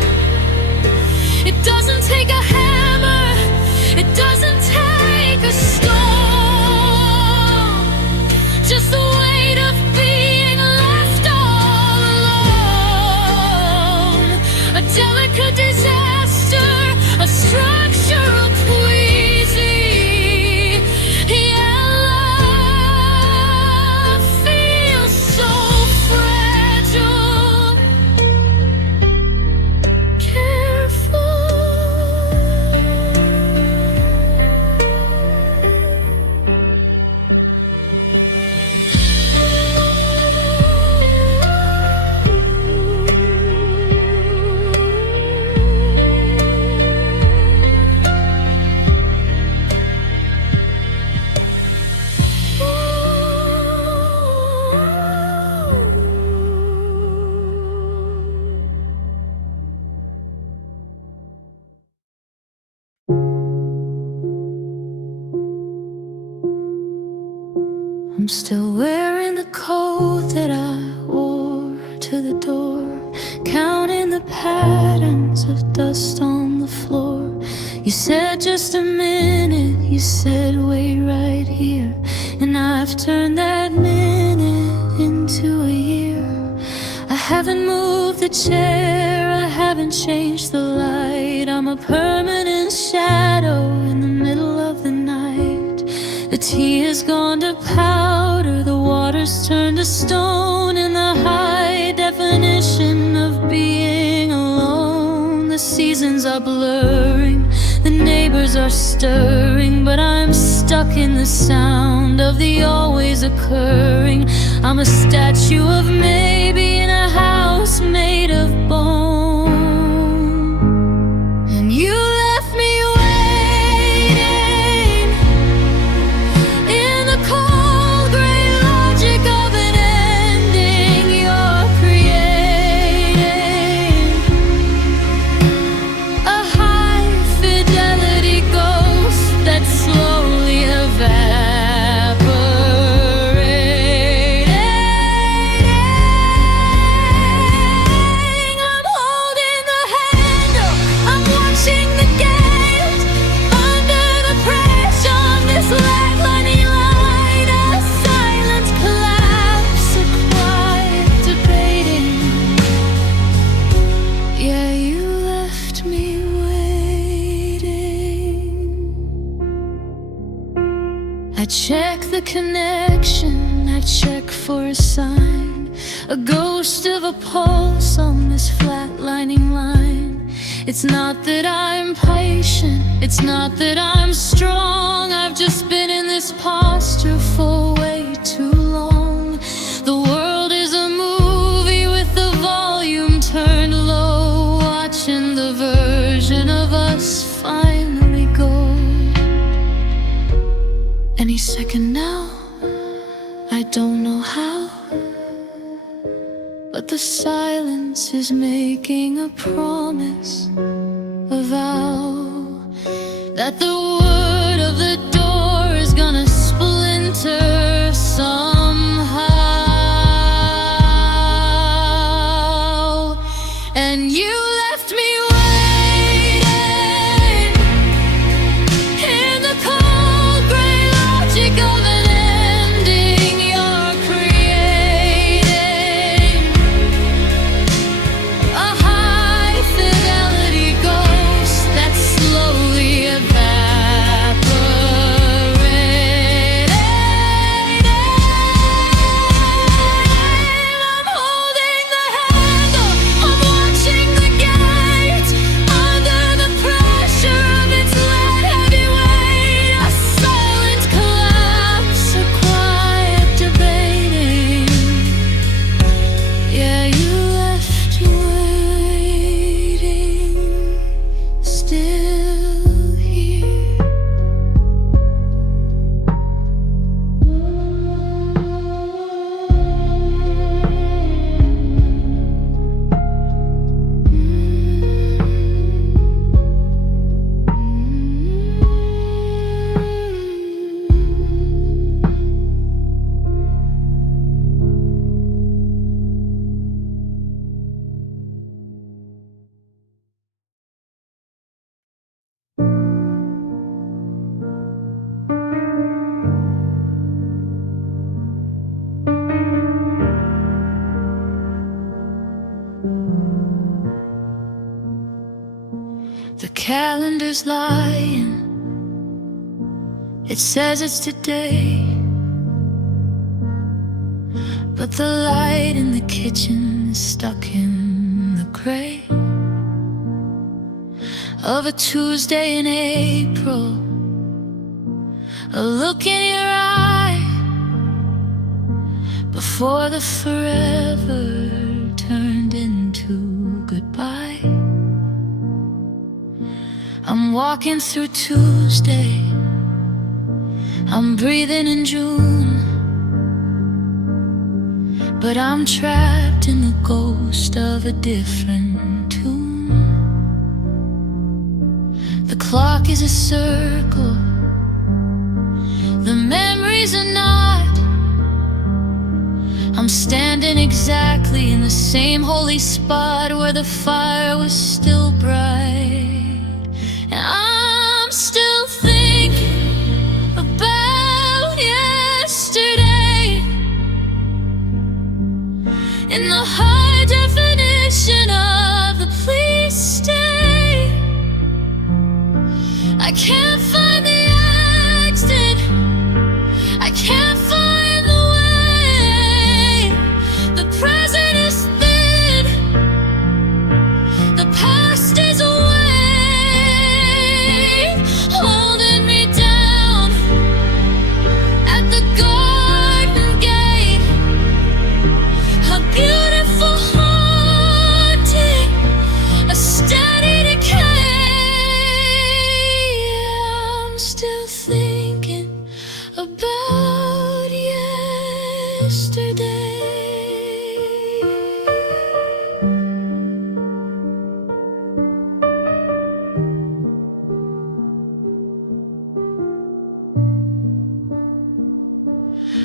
It doesn't take a hammer, it doesn't take a storm, just the weight of being left all alone. A delicate disaster, a structural queasy. Yeah, love feels so fragile. Careful. I'm still wearing the coat that I wore to the door, counting the patterns of dust on the floor. You said just a minute, you said wait right here, and I've turned that minute into a year. I haven't moved the chair, I haven't changed the light. I'm a permanent shadow in the middle of the night. The tea has gone to powder, the water's turned to stone, in the high definition of being alone. The seasons are blurring, the neighbors are stirring, but I'm stuck in the sound of the always occurring. I'm a statue of maybe in a house made of bone. And you left me waiting in the cold gray logic of an ending you're creating. A high fidelity ghost that slowly evaporating. I'm holding the handle, I'm watching the gate, under the pressure, this light-lining line, a silent collapse, a quiet debating. Yeah, you left me waiting. I check the connection, I check for a sign, a ghost of a pulse on this flatlining line. It's not that I'm patient, it's not that I'm strong, I've just been in this posture for way too long. The world is a movie with the volume turned low, watching the version of us finally go. Any second now, I don't know how, but the silence is making a promise, a vow, that the wood of the door is gonna splinter somehow. And you left me waiting in the cold gray logic of an ending you're creating. A high fidelity ghost that The calendar's lying, it says it's today, but the light in the kitchen is stuck in the gray of a Tuesday in April. A look in your eye before the forever turned into goodbye. I'm walking through Tuesday, I'm breathing in June, but I'm trapped in the ghost of a different tune. The clock is a circle, the memories are not. I'm standing exactly in the same holy spot where the fire was still bright. And I'm still thinking about yesterday in the high definition of the please stay. I can't find the exit, I can't find the way. The present is thin, the past is away, holding me down at the garden gate. A beautiful haunting, a steady decay. I'm still thinking about yesterday.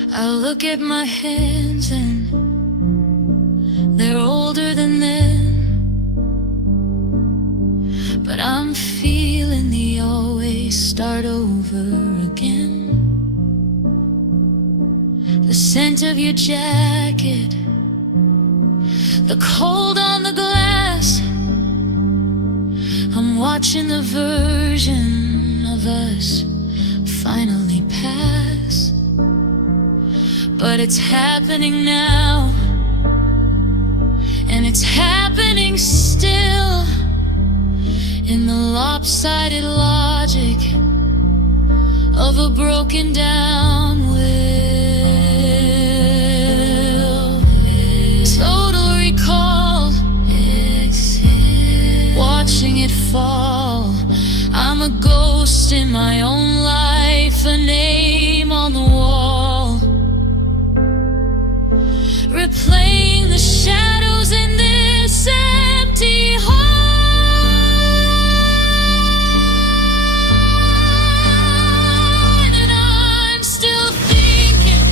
I look at my hands and they're older than then, but I'm feeling the always start over again. The scent of your jacket, the cold on the glass. I'm watching the version of us finally pass, but it's happening now, and it's happening still, in the lopsided logic of a broken down will. Total recall, watching it fall. I'm a ghost in my own life, a name on the wall, replaying the shadows in this empty hall. And I'm still thinking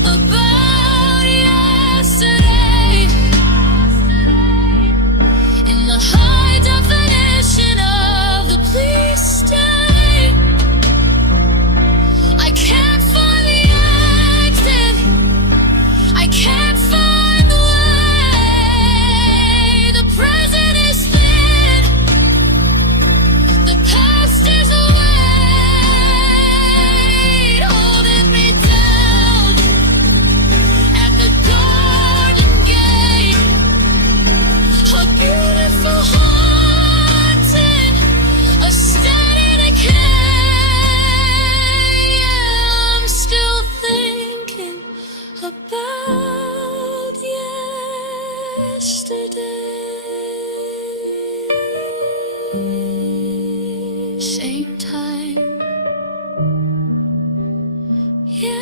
about yesterday in the high definition of the please stay. I can't find the exit, I can't find the way. The present is thin, the past is away, holding me down at the garden gate. A beautiful haunting, a steady decay. I'm still thinking about yesterday. Same time, yesterday.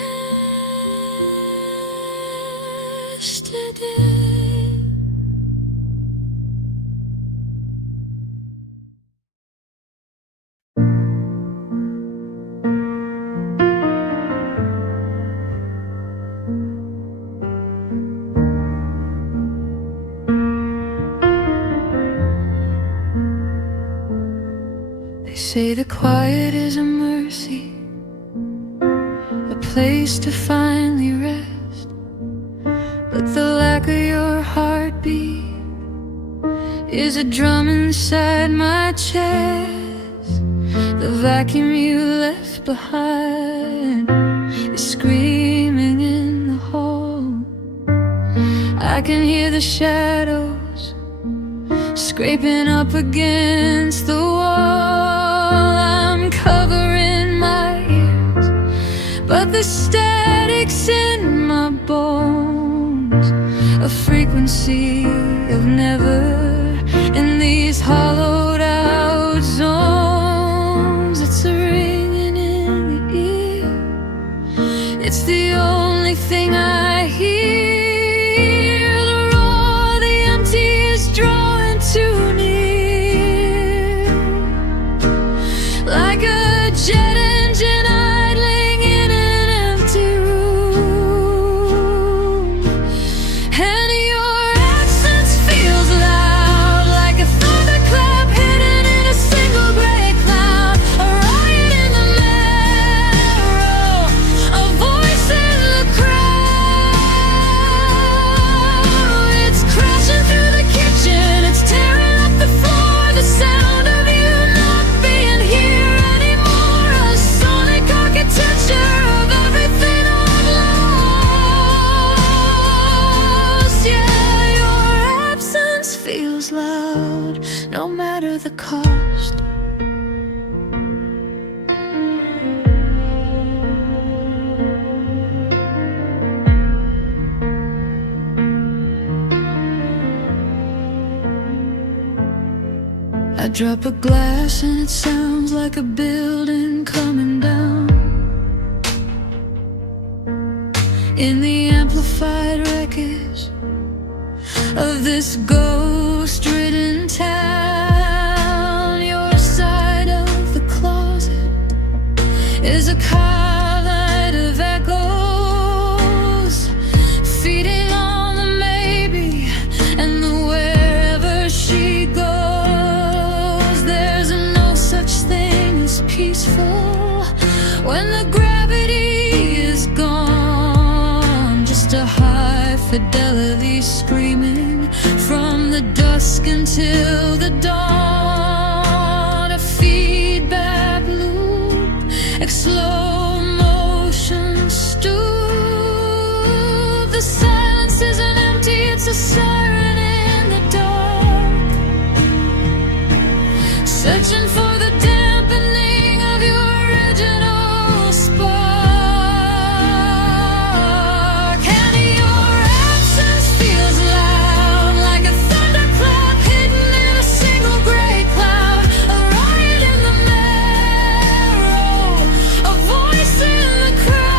They say the quiet is a mercy, a place to finally rest. But the lack of your heartbeat is a drum inside my chest. The vacuum you left behind is screaming in the hall. I can hear the shadows scraping up against the wall. I'm covering my ears, but the static's in my bones. A frequency of never in these hollowed out zones. It's a ringing in the ear. It's the only thing I hear. The roar, the empty is drawing too near, like a jet engine idling in an empty room. And your absence feels loud, like a thunderclap hidden in a single gray cloud. A riot in the marrow, a voice in the crowd. It's crashing through the kitchen, it's tearing up the floor. The sound of you not being here anymore, a sonic architecture of everything I've lost. Yeah, your absence feels loud, no matter the cost. I drop a glass and it sounds like a building coming down. In the amplified wreckage of this ghost-ridden town, your side of the closet is a carbide of echoes, feeding on the maybe and the wherever she goes. There's no such thing as peaceful when the gravity is gone. Just a high fidelity screaming from the dusk until the dawn. A feedback loop, a slow motion stoop. The silence isn't empty, it's a siren in the dark, searching for the dampening of your original spark. And your absence feels loud, like a thunderclap hidden in a single gray cloud. A riot in the marrow, a voice in the crowd.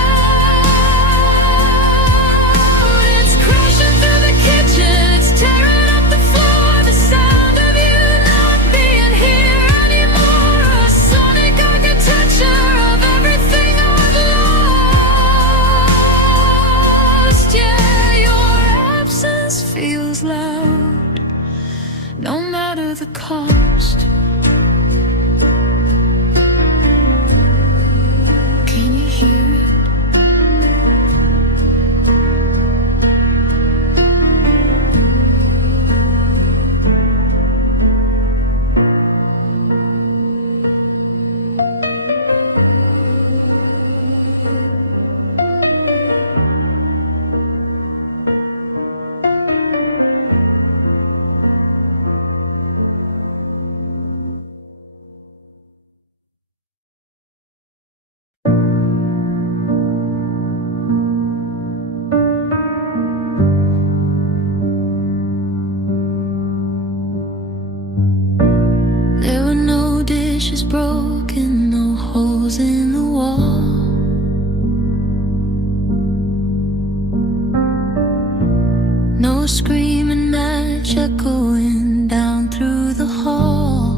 It's crashing through the kitchen, it's tearing up the floor. The sound of you not being here anymore, a sonic architecture of everything I've lost. Yeah, your absence feels loud, no matter the cost. Can you hear it? There were no dishes broken, no holes in the wall. No screaming match echoing down through the hall.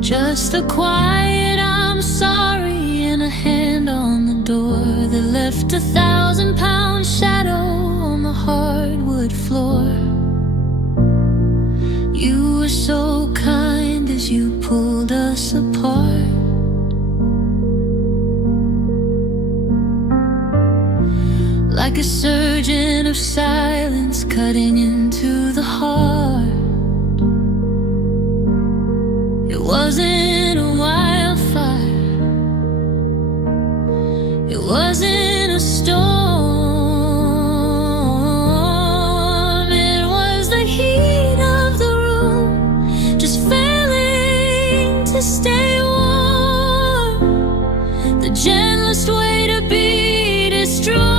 Just a quiet I'm sorry and a hand on the door that left a 1,000-pound shadow on the hardwood floor. You were so kind as you pulled us apart. Like a surgeon of silence cutting into the heart. It wasn't a wildfire, it wasn't a storm. It was the heat of the room, just failing to stay warm. The gentlest way to be destroyed.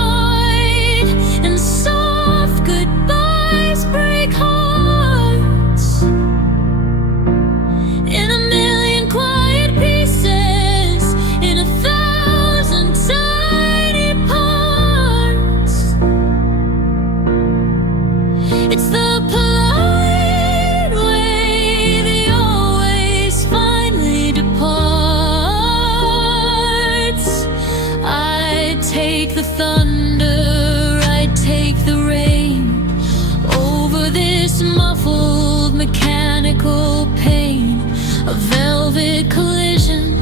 It's the polite way they always finally departs. I'd take the thunder, I'd take the rain over this muffled mechanical pain. A velvet collision,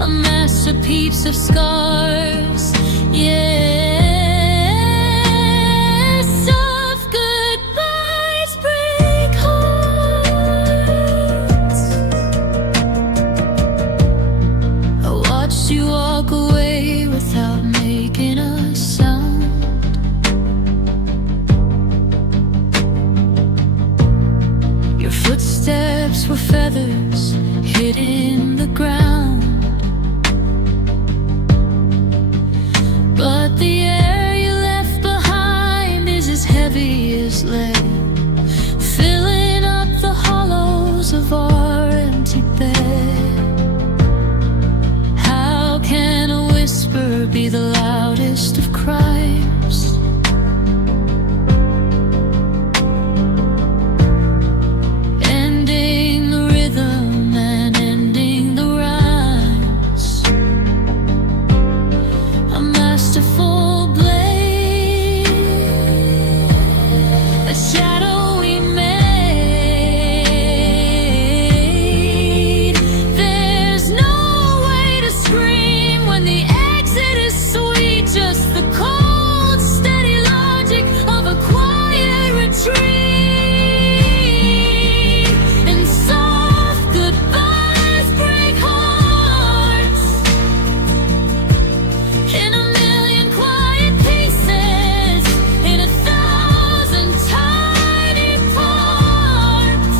a masterpiece of scars. Yeah. You walk away without making a sound. Your footsteps were feathers hitting the ground, but the air you left behind is as heavy as lead, filling up the hollows of our empty bed. Can a whisper be the loudest of cries? Ending the rhythm and ending the rhymes. A masterful blade, a shadow we made. There's no way to scream when the exit is sweet, just the cold, steady logic of a quiet retreat. And soft goodbyes break hearts in a million quiet pieces, in 1,000 tiny parts.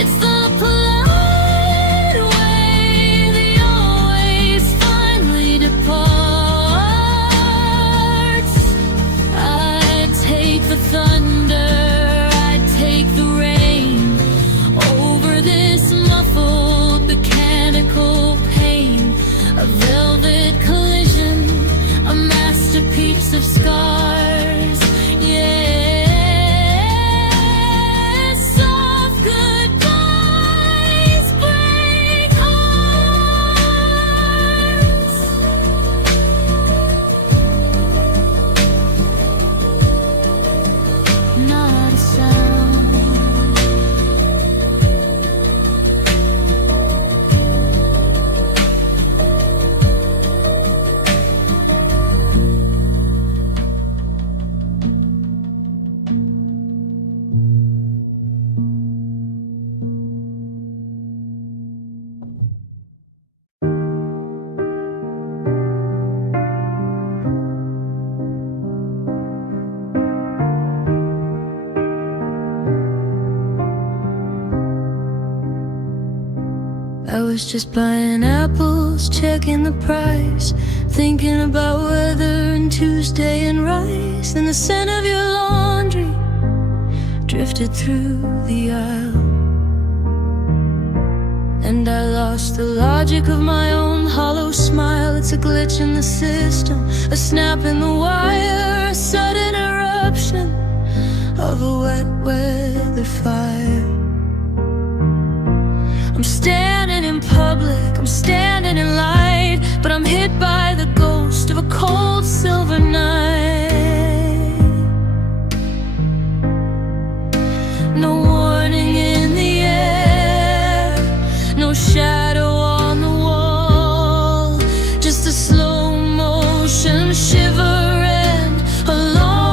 It's the polite way they always finally departs. I'd take the thunder, I'd take the rain over this muffled mechanical pain. A velvet collision, a masterpiece of scars. Yeah, soft goodbyes break hearts. Not a sound. I was just buying apples, checking the price, thinking about weather and Tuesday and rice. And the scent of your laundry drifted through the aisle, and I lost the logic of my own hollow smile. It's a glitch in the system, a snap in the wire, a sudden eruption of a wet weather fire. I'm standing in public, I'm standing in light, but I'm hit by the ghost of a cold silver night. No warning in the air, no shadow on the wall, just a slow motion shiver and a long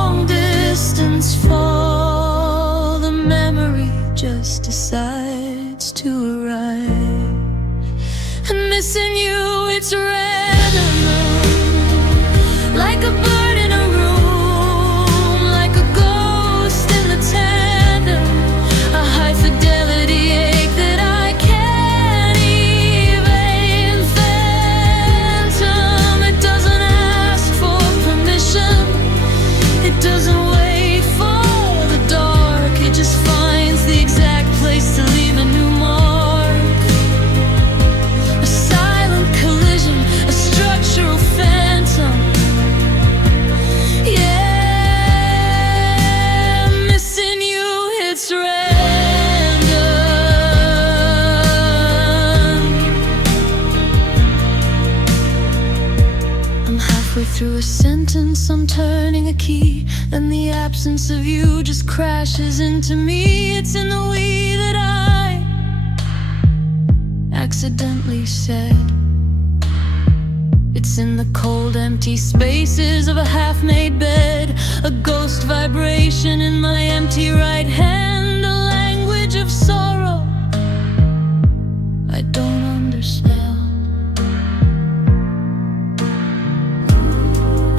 I'm turning a key, then the absence of you just crashes into me. It's in the we that I accidentally said. It's in the cold, empty spaces of a half-made bed, a ghost vibration in my empty right hand, a language of sorrow I don't understand.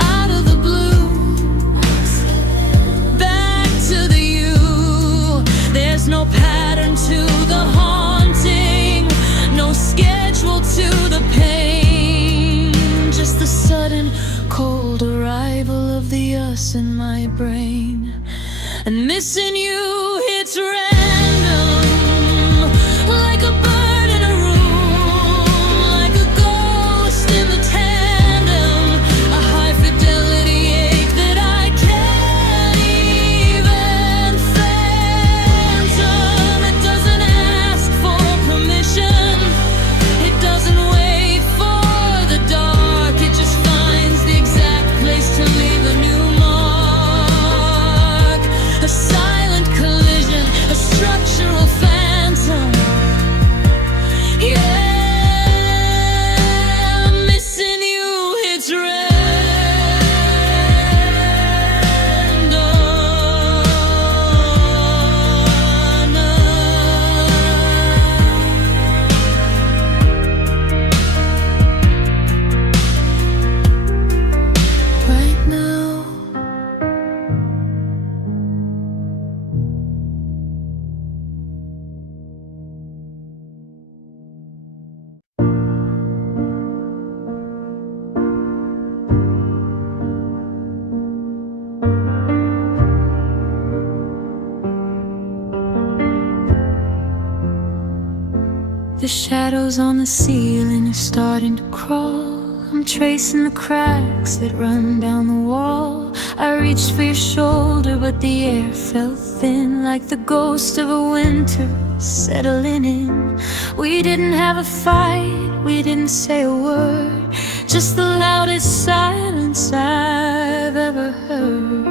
Out of the blue, back to the you. There's no pattern to the haunting, no schedule to the pain, just the sudden cold arrival of the us in my brain. And missing you hits random, like a bird in a room, like a ghost in the tandem, a high fidelity ache that I can't even phantom. It doesn't ask for permission, it doesn't wait for the dark, it just finds the exact place to leave a new mark. A silent collision, a structural phantom. Yeah, missing you hits random. Right now, the shadows on the ceiling are starting to crawl. I'm tracing the cracks that run down the wall. I reached for your shoulder, but the air felt thin, like the ghost of a winter settling in. We didn't have a fight, we didn't say a word, just the loudest silence I've ever heard.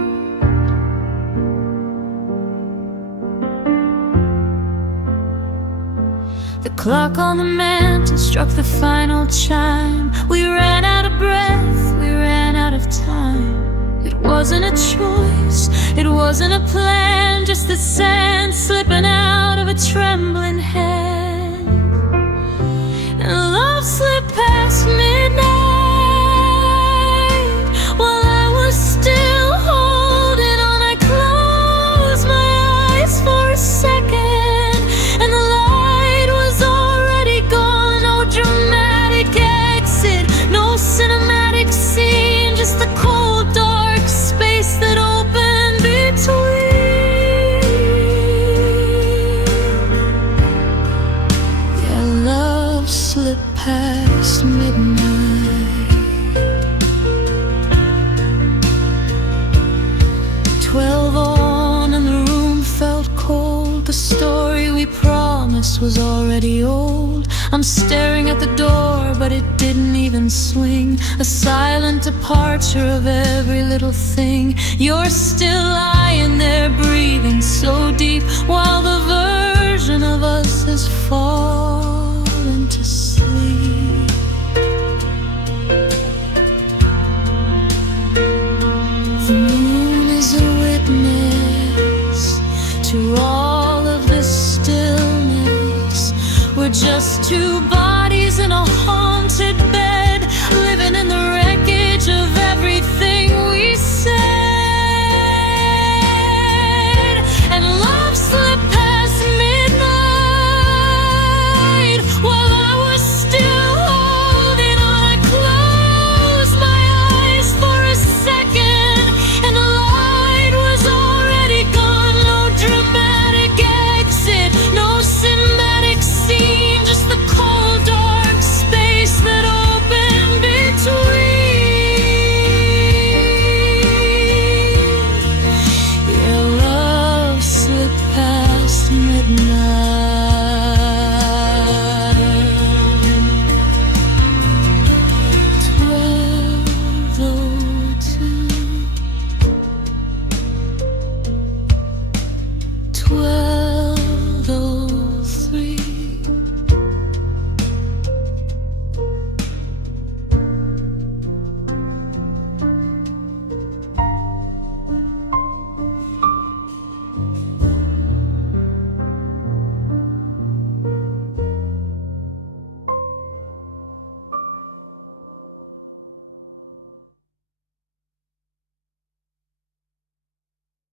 The clock on the mantel struck the final chime. We ran out of breath, we ran out of time. It wasn't a choice, it wasn't a plan, just the sand slipping out of a trembling hand. And love slipped past midnight while I was still holding on. I closed my eyes for a second, and the light was already gone. No dramatic exit, no cinematic scene, just the cold, dark space that opened between. Yeah, love slipped past midnight. 12 on and the room felt cold. The story we promised was already old. I'm staring at the door, but it didn't even swing. A silent departure of every little thing. You're still lying there, breathing so deep, while the version of us has fallen to sleep. The moon is a witness to all of this stillness. We're just two bodies in a